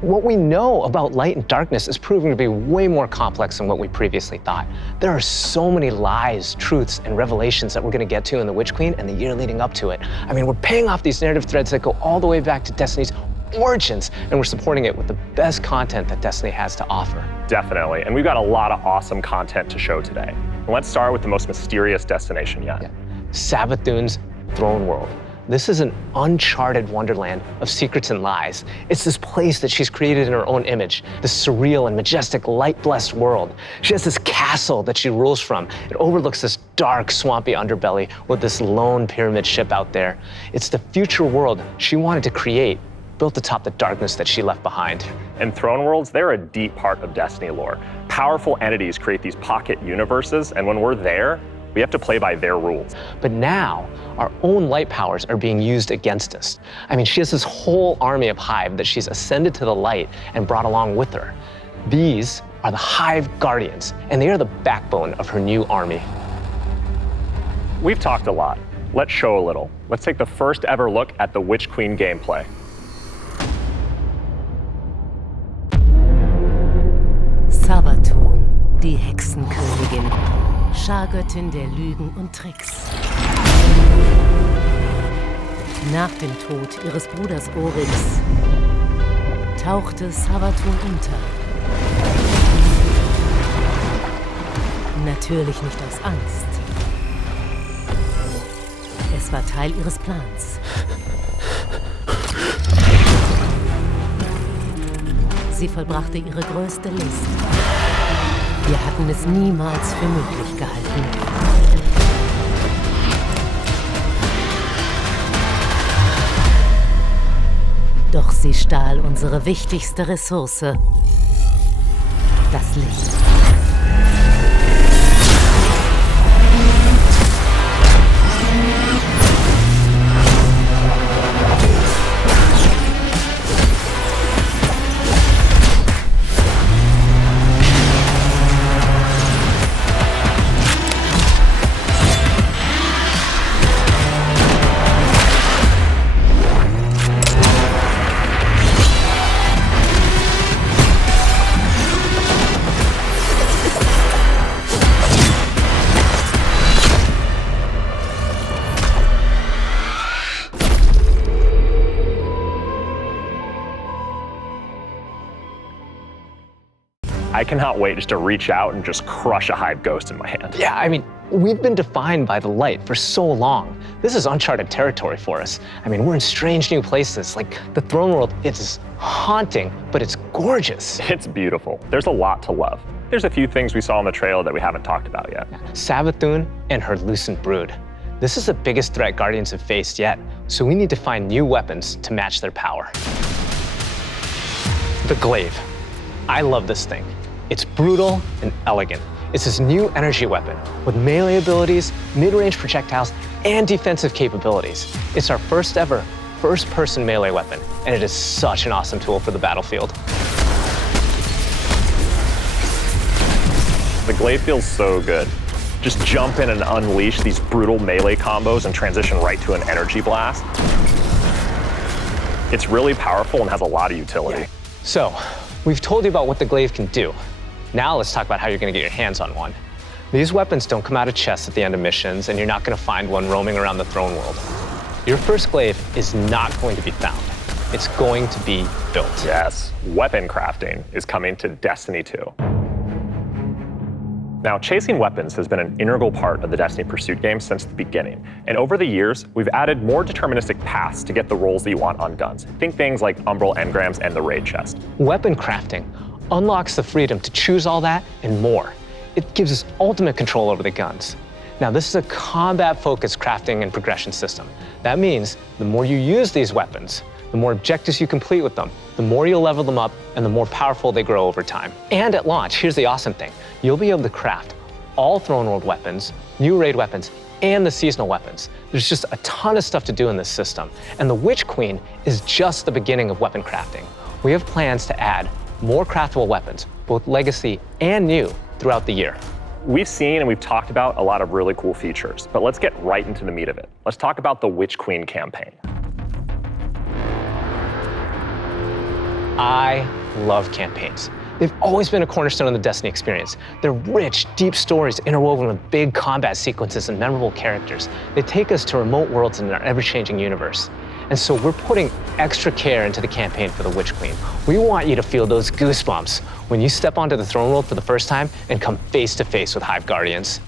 What we know about light and darkness is proving to be way more complex than what we previously thought. There are so many lies, truths, and revelations that we're going to get to in The Witch Queen and the year leading up to it. I mean, we're paying off these narrative threads that go all the way back to Destiny's origins, and we're supporting it with the best content that Destiny has to offer. Definitely, and we've got a lot of awesome content to show today. And let's start with the most mysterious destination yet. Savathun's throne world. This is an uncharted wonderland of secrets and lies. It's this place that she's created in her own image, this surreal and majestic light-blessed world. She has this castle that she rules from. It overlooks this dark, swampy underbelly with this lone pyramid ship out there. It's the future world she wanted to create, built atop the darkness that she left behind. And throne worlds, they're a deep part of Destiny lore. Powerful entities create these pocket universes, and when we're there, we have to play by their rules. But now, our own light powers are being used against us. I mean, she has this whole army of Hive that she's ascended to the light and brought along with her. These are the Hive Guardians, and they are the backbone of her new army. We've talked a lot. Let's show a little. Let's take the first ever look at the Witch Queen gameplay. Savathun, die Hexenkönigin, Schargöttin der Lügen und Tricks. Nach dem Tod ihres Bruders Oryx tauchte Savathun unter. Natürlich nicht aus Angst. Es war Teil ihres Plans. Sie vollbrachte ihre größte List. Wir hatten es niemals für möglich gehalten. Doch sie stahl unsere wichtigste Ressource, das Licht. I cannot wait just to reach out and just crush a hive ghost in my hand. Yeah, I mean, we've been defined by the light for so long. This is uncharted territory for us. I mean, we're in strange new places. Like the throne world, it's haunting, but it's gorgeous. It's beautiful. There's a lot to love. There's a few things we saw in the trailer that we haven't talked about yet. Savathun and her Lucent Brood. This is the biggest threat Guardians have faced yet, so we need to find new weapons to match their power. The Glaive. I love this thing. It's brutal and elegant. It's this new energy weapon with melee abilities, mid-range projectiles, and defensive capabilities. It's our first ever first-person melee weapon, and it is such an awesome tool for the battlefield. The Glaive feels so good. Just jump in and unleash these brutal melee combos and transition right to an energy blast. It's really powerful and has a lot of utility. So, we've told you about what the Glaive can do. Now let's talk about how you're gonna get your hands on one. These weapons don't come out of chests at the end of missions, and you're not gonna find one roaming around the throne world. Your first Glaive is not going to be found. It's going to be built. Yes, weapon crafting is coming to Destiny 2. Now, chasing weapons has been an integral part of the Destiny Pursuit game since the beginning. And over the years, we've added more deterministic paths to get the rolls that you want on guns. Think things like Umbral engrams and the raid chest. Weapon crafting unlocks the freedom to choose all that and more. It gives us ultimate control over the guns. Now, this is a combat-focused crafting and progression system. That means the more you use these weapons, the more objectives you complete with them, the more you'll level them up, and the more powerful they grow over time. And at launch, here's the awesome thing. You'll be able to craft all Throne World weapons, new raid weapons, and the seasonal weapons. There's just a ton of stuff to do in this system. And the Witch Queen is just the beginning of weapon crafting. We have plans to add more craftable weapons, both legacy and new, throughout the year. We've seen and we've talked about a lot of really cool features, but let's get right into the meat of it. Let's talk about the Witch Queen campaign. I love campaigns. They've always been a cornerstone of the Destiny experience. They're rich, deep stories interwoven with big combat sequences and memorable characters. They take us to remote worlds in our ever-changing universe. And so we're putting extra care into the campaign for the Witch Queen. We want you to feel those goosebumps when you step onto the throne world for the first time and come face to face with Hive Guardians.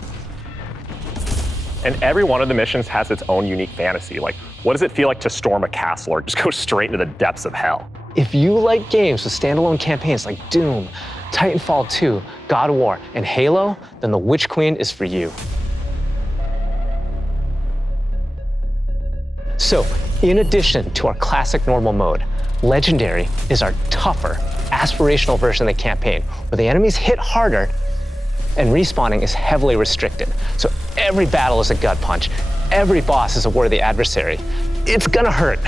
And every one of the missions has its own unique fantasy. Like, what does it feel like to storm a castle or just go straight into the depths of hell? If you like games with standalone campaigns like Doom, Titanfall 2, God of War, and Halo, then the Witch Queen is for you. So, in addition to our classic normal mode, Legendary is our tougher, aspirational version of the campaign, where the enemies hit harder and respawning is heavily restricted. So every battle is a gut punch, every boss is a worthy adversary. It's gonna hurt.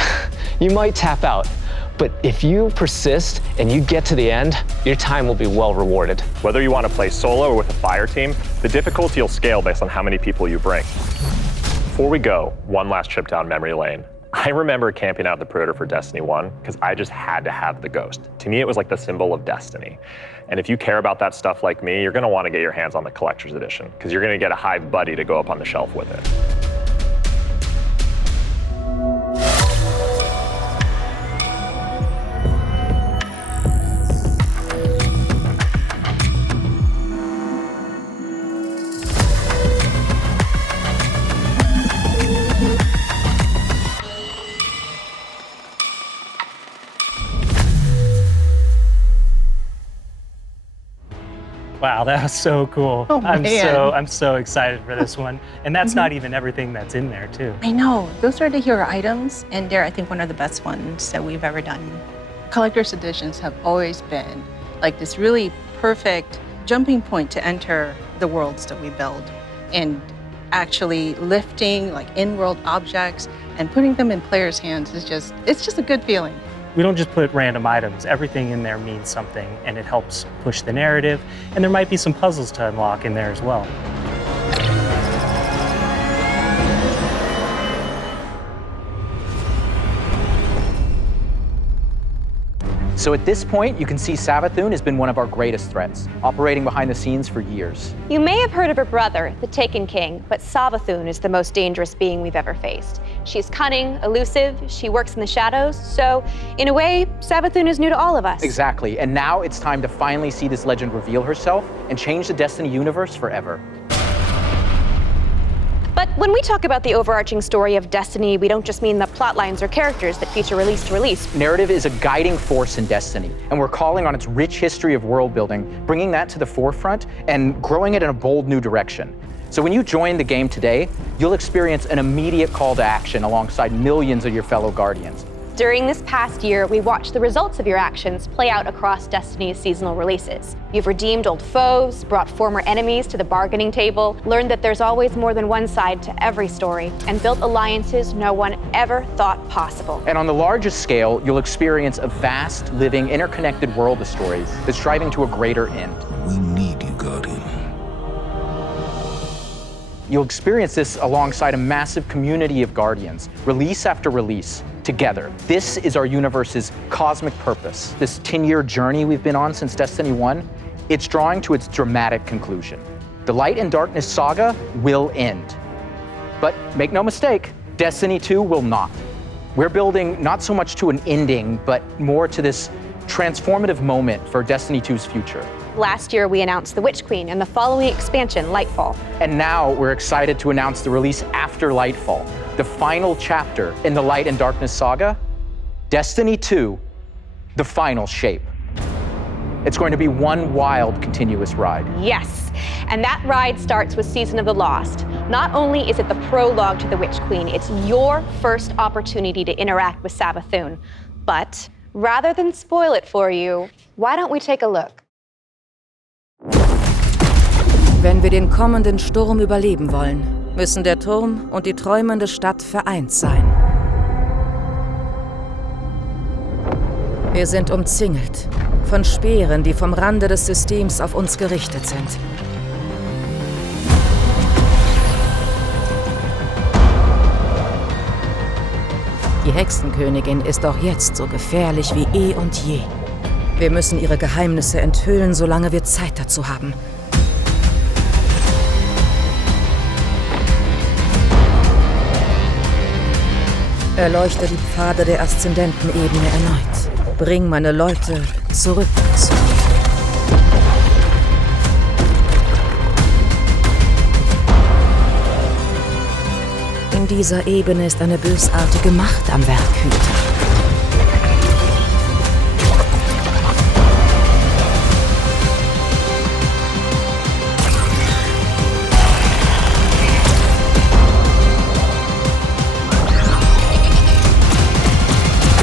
You might tap out, but if you persist and you get to the end, your time will be well rewarded. Whether you want to play solo or with a fire team, the difficulty will scale based on how many people you bring. Before we go, one last trip down memory lane. I remember camping out the Predator for Destiny 1 because I just had to have the Ghost. To me, it was like the symbol of Destiny. And if you care about that stuff like me, you're gonna want to get your hands on the Collector's Edition because you're gonna get a Hive buddy to go up on the shelf with it. Wow, that was so cool. Oh, I'm man. so excited for this one. And that's not even everything that's in there too. I know. Those are the hero items, and they're, I think, one of the best ones that we've ever done. Collector's editions have always been like this really perfect jumping point to enter the worlds that we build, and actually lifting like in-world objects and putting them in players' hands is just, it's just a good feeling. We don't just put random items. Everything in there means something, and it helps push the narrative. And there might be some puzzles to unlock in there as well. So at this point, you can see Savathun has been one of our greatest threats, operating behind the scenes for years. You may have heard of her brother, the Taken King, but Savathun is the most dangerous being we've ever faced. She's cunning, elusive, she works in the shadows, so in a way, Savathun is new to all of us. Exactly, and now it's time to finally see this legend reveal herself and change the Destiny universe forever. But when we talk about the overarching story of Destiny, we don't just mean the plot lines or characters that feature release to release. Narrative is a guiding force in Destiny, and we're calling on its rich history of world building, bringing that to the forefront and growing it in a bold new direction. So when you join the game today, you'll experience an immediate call to action alongside millions of your fellow Guardians. During this past year, we watched the results of your actions play out across Destiny's seasonal releases. You've redeemed old foes, brought former enemies to the bargaining table, learned that there's always more than one side to every story, and built alliances no one ever thought possible. And on the largest scale, you'll experience a vast, living, interconnected world of stories that's striving to a greater end. We need you, Guardian. You'll experience this alongside a massive community of Guardians, release after release, together. This is our universe's cosmic purpose. This 10-year journey we've been on since Destiny 1, it's drawing to its dramatic conclusion. The Light and Darkness saga will end. But make no mistake, Destiny 2 will not. We're building not so much to an ending, but more to this transformative moment for Destiny 2's future. Last year, we announced the Witch Queen and the following expansion, Lightfall. And now we're excited to announce the release after Lightfall, the final chapter in the Light and Darkness saga, Destiny 2, the final shape. It's going to be one wild, continuous ride. Yes, and that ride starts with Season of the Lost. Not only is it the prologue to the Witch Queen, it's your first opportunity to interact with Savathun. But rather than spoil it for you, why don't we take a look? Wenn wir den kommenden Sturm überleben wollen, müssen der Turm und die träumende Stadt vereint sein. Wir sind umzingelt von Speeren, die vom Rande des Systems auf uns gerichtet sind. Die Hexenkönigin ist auch jetzt so gefährlich wie eh und je. Wir müssen ihre Geheimnisse enthüllen, solange wir Zeit dazu haben. Erleuchte die Pfade der Aszendentenebene erneut. Bring meine Leute zurück zu mir. In dieser Ebene ist eine bösartige Macht am Werk, Hüter.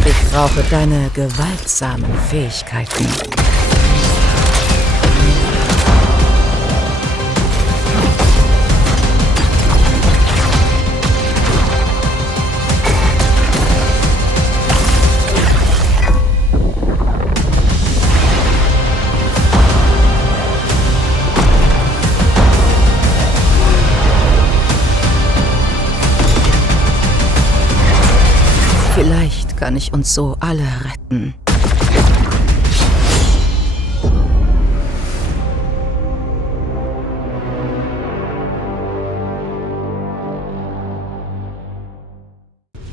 Ich brauche deine gewaltsamen Fähigkeiten. Vielleicht kann ich uns so alle retten.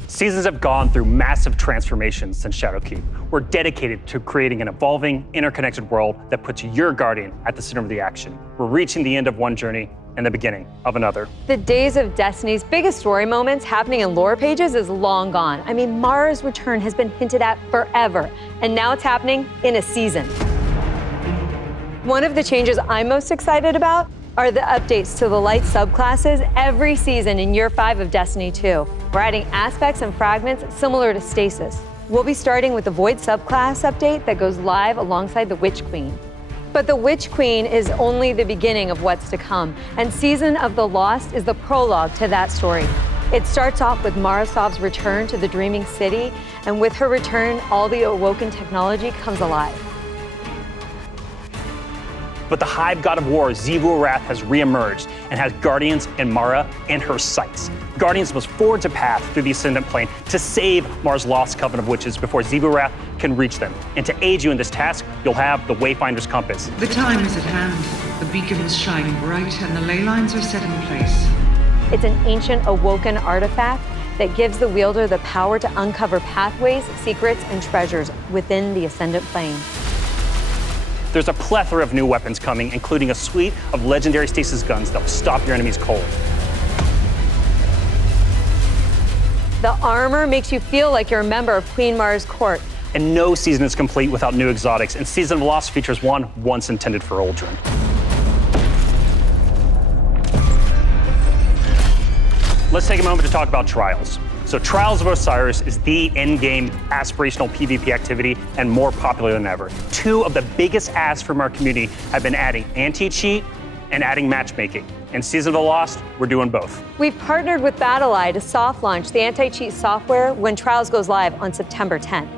Seasons have gone through massive transformations since Shadowkeep. We're dedicated to creating an evolving, interconnected world that puts your Guardian at the center of the action. We're reaching the end of one journey and the beginning of another. The days of Destiny's biggest story moments happening in lore pages is long gone. I mean, Mara's return has been hinted at forever, and now it's happening in a season. One of the changes I'm most excited about are the updates to the light subclasses every season in Year 5 of Destiny 2. We're adding aspects and fragments similar to Stasis. We'll be starting with the Void subclass update that goes live alongside the Witch Queen. But the Witch Queen is only the beginning of what's to come, and Season of the Lost is the prologue to that story. It starts off with Marasov's return to the Dreaming City, and with her return, all the awoken technology comes alive. But the Hive god of war, Xivu Arath, has reemerged and has Guardians and Mara in her sights. Guardians must forge a path through the Ascendant Plane to save Mara's lost coven of witches before Xivu Arath can reach them. And to aid you in this task, you'll have the Wayfinder's Compass. The time is at hand. The beacons shine bright and the ley lines are set in place. It's an ancient awoken artifact that gives the wielder the power to uncover pathways, secrets, and treasures within the Ascendant Plane. There's a plethora of new weapons coming, including a suite of legendary stasis guns that will stop your enemies cold. The armor makes you feel like you're a member of Queen Mara's court. And no season is complete without new exotics, and Season of Lost features one once intended for Uldren. Let's take a moment to talk about Trials. So Trials of Osiris is the endgame aspirational PvP activity and more popular than ever. Two of the biggest asks from our community have been adding anti-cheat and adding matchmaking. In Season of the Lost, we're doing both. We've partnered with BattlEye to soft launch the anti-cheat software when Trials goes live on September 10th.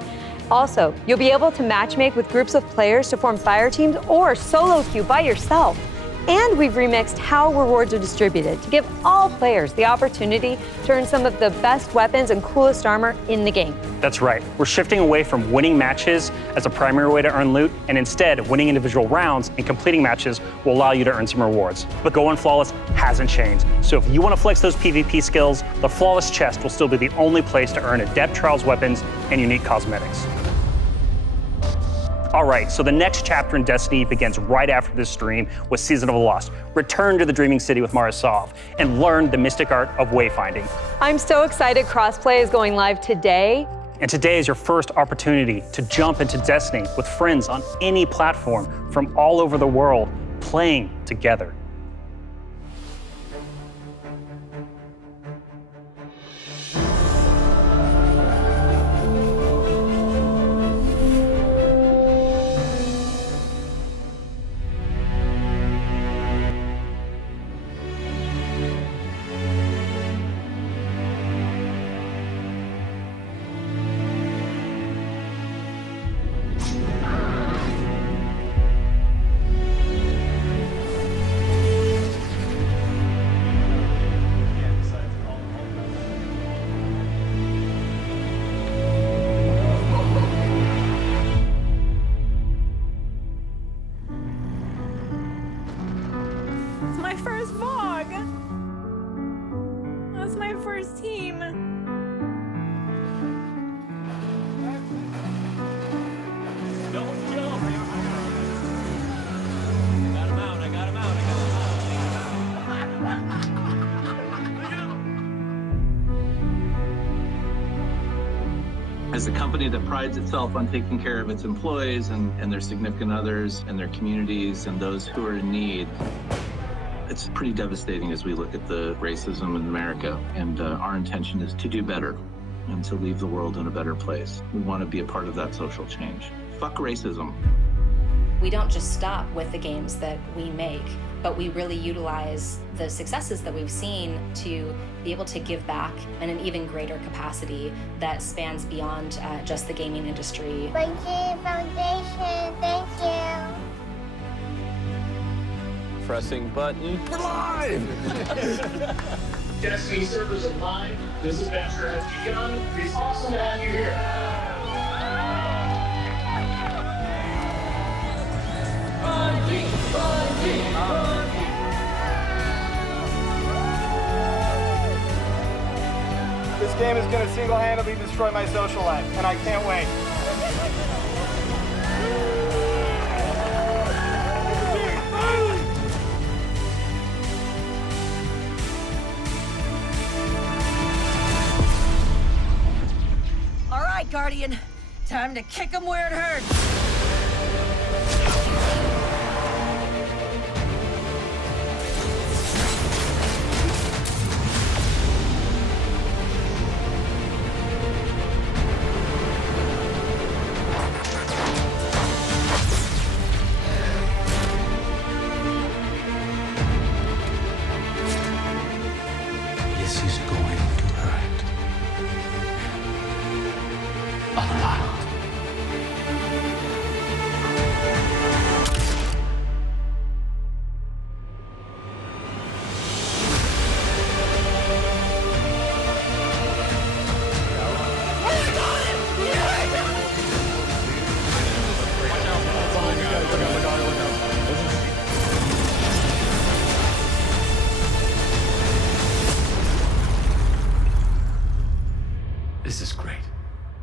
Also, you'll be able to matchmake with groups of players to form fire teams or solo queue by yourself. And we've remixed how rewards are distributed to give all players the opportunity to earn some of the best weapons and coolest armor in the game. That's right. We're shifting away from winning matches as a primary way to earn loot, and instead, winning individual rounds and completing matches will allow you to earn some rewards. But Going Flawless hasn't changed. So if you want to flex those PvP skills, the Flawless Chest will still be the only place to earn Adept Trials weapons and unique cosmetics. All right, so the next chapter in Destiny begins right after this stream with Season of the Lost. Return to the Dreaming City with Mara Sov and learn the mystic art of wayfinding. I'm so excited crossplay is going live today. And today is your first opportunity to jump into Destiny with friends on any platform from all over the world, playing together. It's my first vlog. That's my first team. Don't jump. I got him out. I got him out. As a company that prides itself on taking care of its employees and their significant others and their communities and those who are in need, it's pretty devastating as we look at the racism in America. And our intention is to do better and to leave the world in a better place. We want to be a part of that social change. Fuck racism. We don't just stop with the games that we make, but we really utilize the successes that we've seen to be able to give back in an even greater capacity that spans beyond just the gaming industry. BUNGIE Foundation, thank you. Pressing button. We're live! Destiny servers are live. This adventure has begun. It's awesome to have you here. This game is going to single-handedly destroy my social life, and I can't wait. All right, Guardian. Time to kick him where it hurts. This is going to hurt. A lot.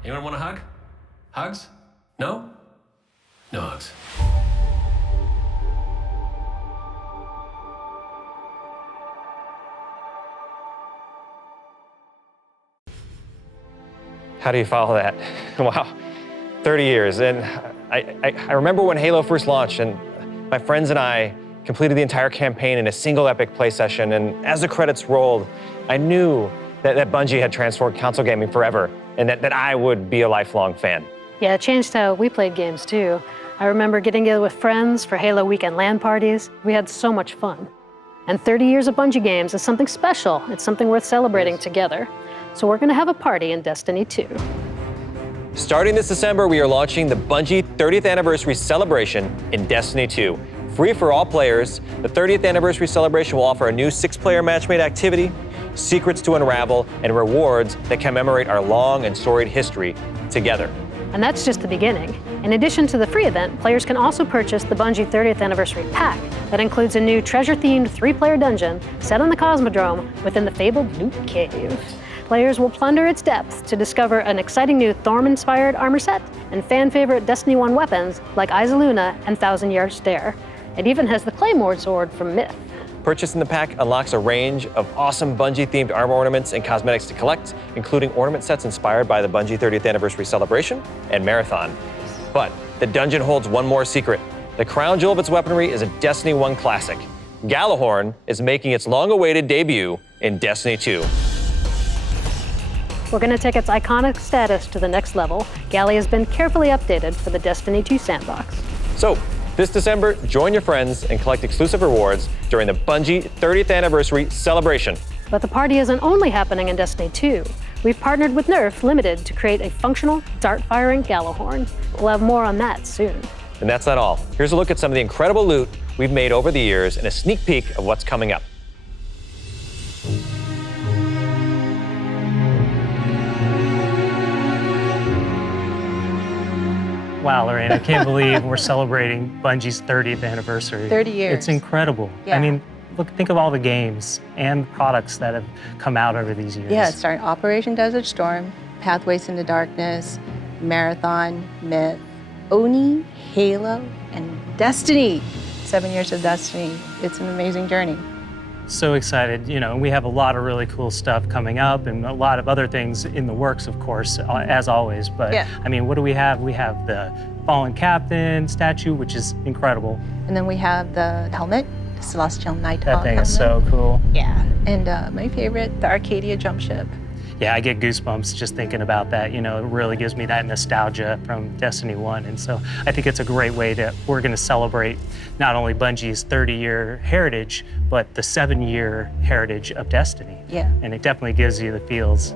Anyone want a hug? Hugs? No? No hugs. How do you follow that? Wow, 30 years. And I remember when Halo first launched, and my friends and I completed the entire campaign in a single epic play session. And as the credits rolled, I knew that Bungie had transformed console gaming forever, and that I would be a lifelong fan. Yeah, it changed how we played games too. I remember getting together with friends for Halo weekend LAN parties. We had so much fun. And 30 years of Bungie games is something special. It's something worth celebrating together. So we're gonna have a party in Destiny 2. Starting this December, we are launching the Bungie 30th Anniversary Celebration in Destiny 2. Free for all players, the 30th Anniversary Celebration will offer a new 6-player matchmade activity, secrets to unravel, and rewards that commemorate our long and storied history together. And that's just the beginning. In addition to the free event, players can also purchase the Bungie 30th Anniversary Pack that includes a new treasure-themed 3-player dungeon set on the Cosmodrome within the fabled Loot Cave. Players will plunder its depths to discover an exciting new Thorm-inspired armor set and fan-favorite Destiny 1 weapons like Isaluna and Thousand Yard Stare. It even has the Claymore sword from Myth. Purchasing the pack unlocks a range of awesome Bungie-themed armor ornaments and cosmetics to collect, including ornament sets inspired by the Bungie 30th Anniversary Celebration and Marathon. But the dungeon holds one more secret. The crown jewel of its weaponry is a Destiny 1 classic. Gjallarhorn is making its long-awaited debut in Destiny 2. We're gonna take its iconic status to the next level. Galley has been carefully updated for the Destiny 2 sandbox. So, this December, join your friends and collect exclusive rewards during the Bungie 30th Anniversary Celebration. But the party isn't only happening in Destiny 2. We've partnered with Nerf Limited to create a functional, dart-firing Gjallarhorn. We'll have more on that soon. And that's not all. Here's a look at some of the incredible loot we've made over the years and a sneak peek of what's coming up. Wow, Lorraine, I can't believe we're celebrating Bungie's 30th anniversary. 30 years. It's incredible. Yeah. I mean, look, think of all the games and products that have come out over these years. Yeah, starting Operation Desert Storm, Pathways into Darkness, Marathon, Myth, Oni, Halo, and Destiny. 7 years of Destiny. It's an amazing journey. So excited. You know, we have a lot of really cool stuff coming up and a lot of other things in the works, of course, as always. But yeah. I mean, what do we have? We have the Fallen Captain statue, which is incredible. And then we have the helmet, the Celestial Nighthawk That thing helmet. is so cool. Yeah. And my favorite, the Arcadia jump ship. Yeah, I get goosebumps just thinking about that. You know, it really gives me that nostalgia from Destiny 1. And so I think it's a great way we're gonna celebrate not only Bungie's 30-year heritage, but the 7-year heritage of Destiny. Yeah. And it definitely gives you the feels.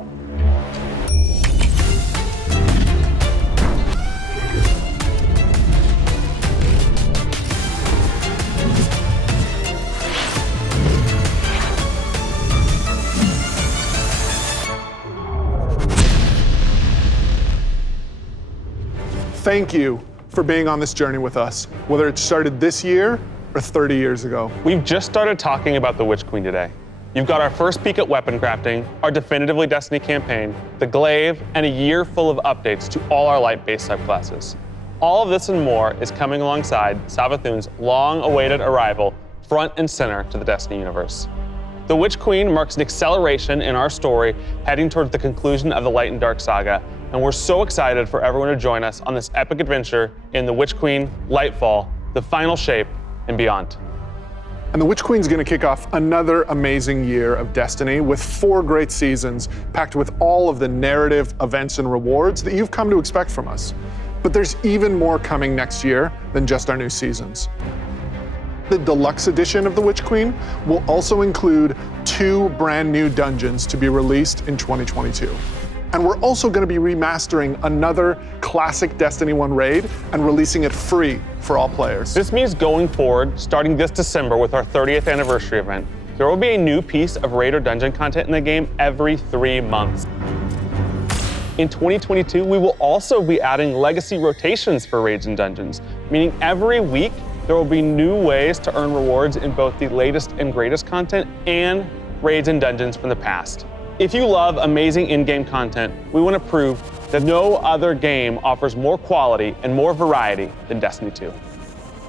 Thank you for being on this journey with us, whether it started this year or 30 years ago. We've just started talking about the Witch Queen today. You've got our first peek at weapon crafting, our definitively Destiny campaign, the glaive, and a year full of updates to all our light-based subclasses. All of this and more is coming alongside Savathun's long-awaited arrival front and center to the Destiny universe. The Witch Queen marks an acceleration in our story heading towards the conclusion of the Light and Dark saga, and we're so excited for everyone to join us on this epic adventure in the Witch Queen, Lightfall, the final shape, and beyond. And the Witch Queen's gonna kick off another amazing year of Destiny with 4 great seasons packed with all of the narrative, events, and rewards that you've come to expect from us. But there's even more coming next year than just our new seasons. The deluxe edition of the Witch Queen will also include 2 brand new dungeons to be released in 2022. And we're also going to be remastering another classic Destiny 1 raid and releasing it free for all players. This means going forward, starting this December with our 30th anniversary event, there will be a new piece of raid or dungeon content in the game every 3 months. In 2022, we will also be adding legacy rotations for raids and dungeons, meaning every week there will be new ways to earn rewards in both the latest and greatest content and raids and dungeons from the past. If you love amazing in-game content, we want to prove that no other game offers more quality and more variety than Destiny 2.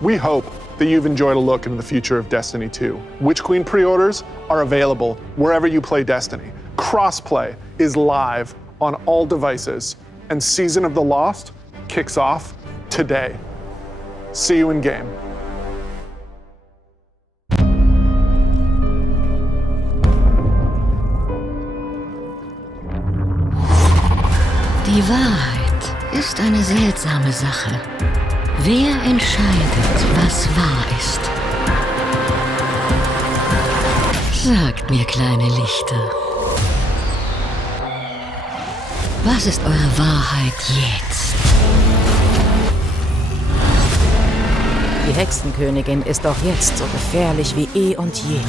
We hope that you've enjoyed a look into the future of Destiny 2. Witch Queen pre-orders are available wherever you play Destiny. Crossplay is live on all devices, and Season of the Lost kicks off today. See you in game. Die Wahrheit ist eine seltsame Sache. Wer entscheidet, was wahr ist? Sagt mir, kleine Lichter. Was ist eure Wahrheit jetzt? Die Hexenkönigin ist auch jetzt so gefährlich wie eh und je.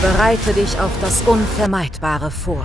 Bereite dich auf das Unvermeidbare vor.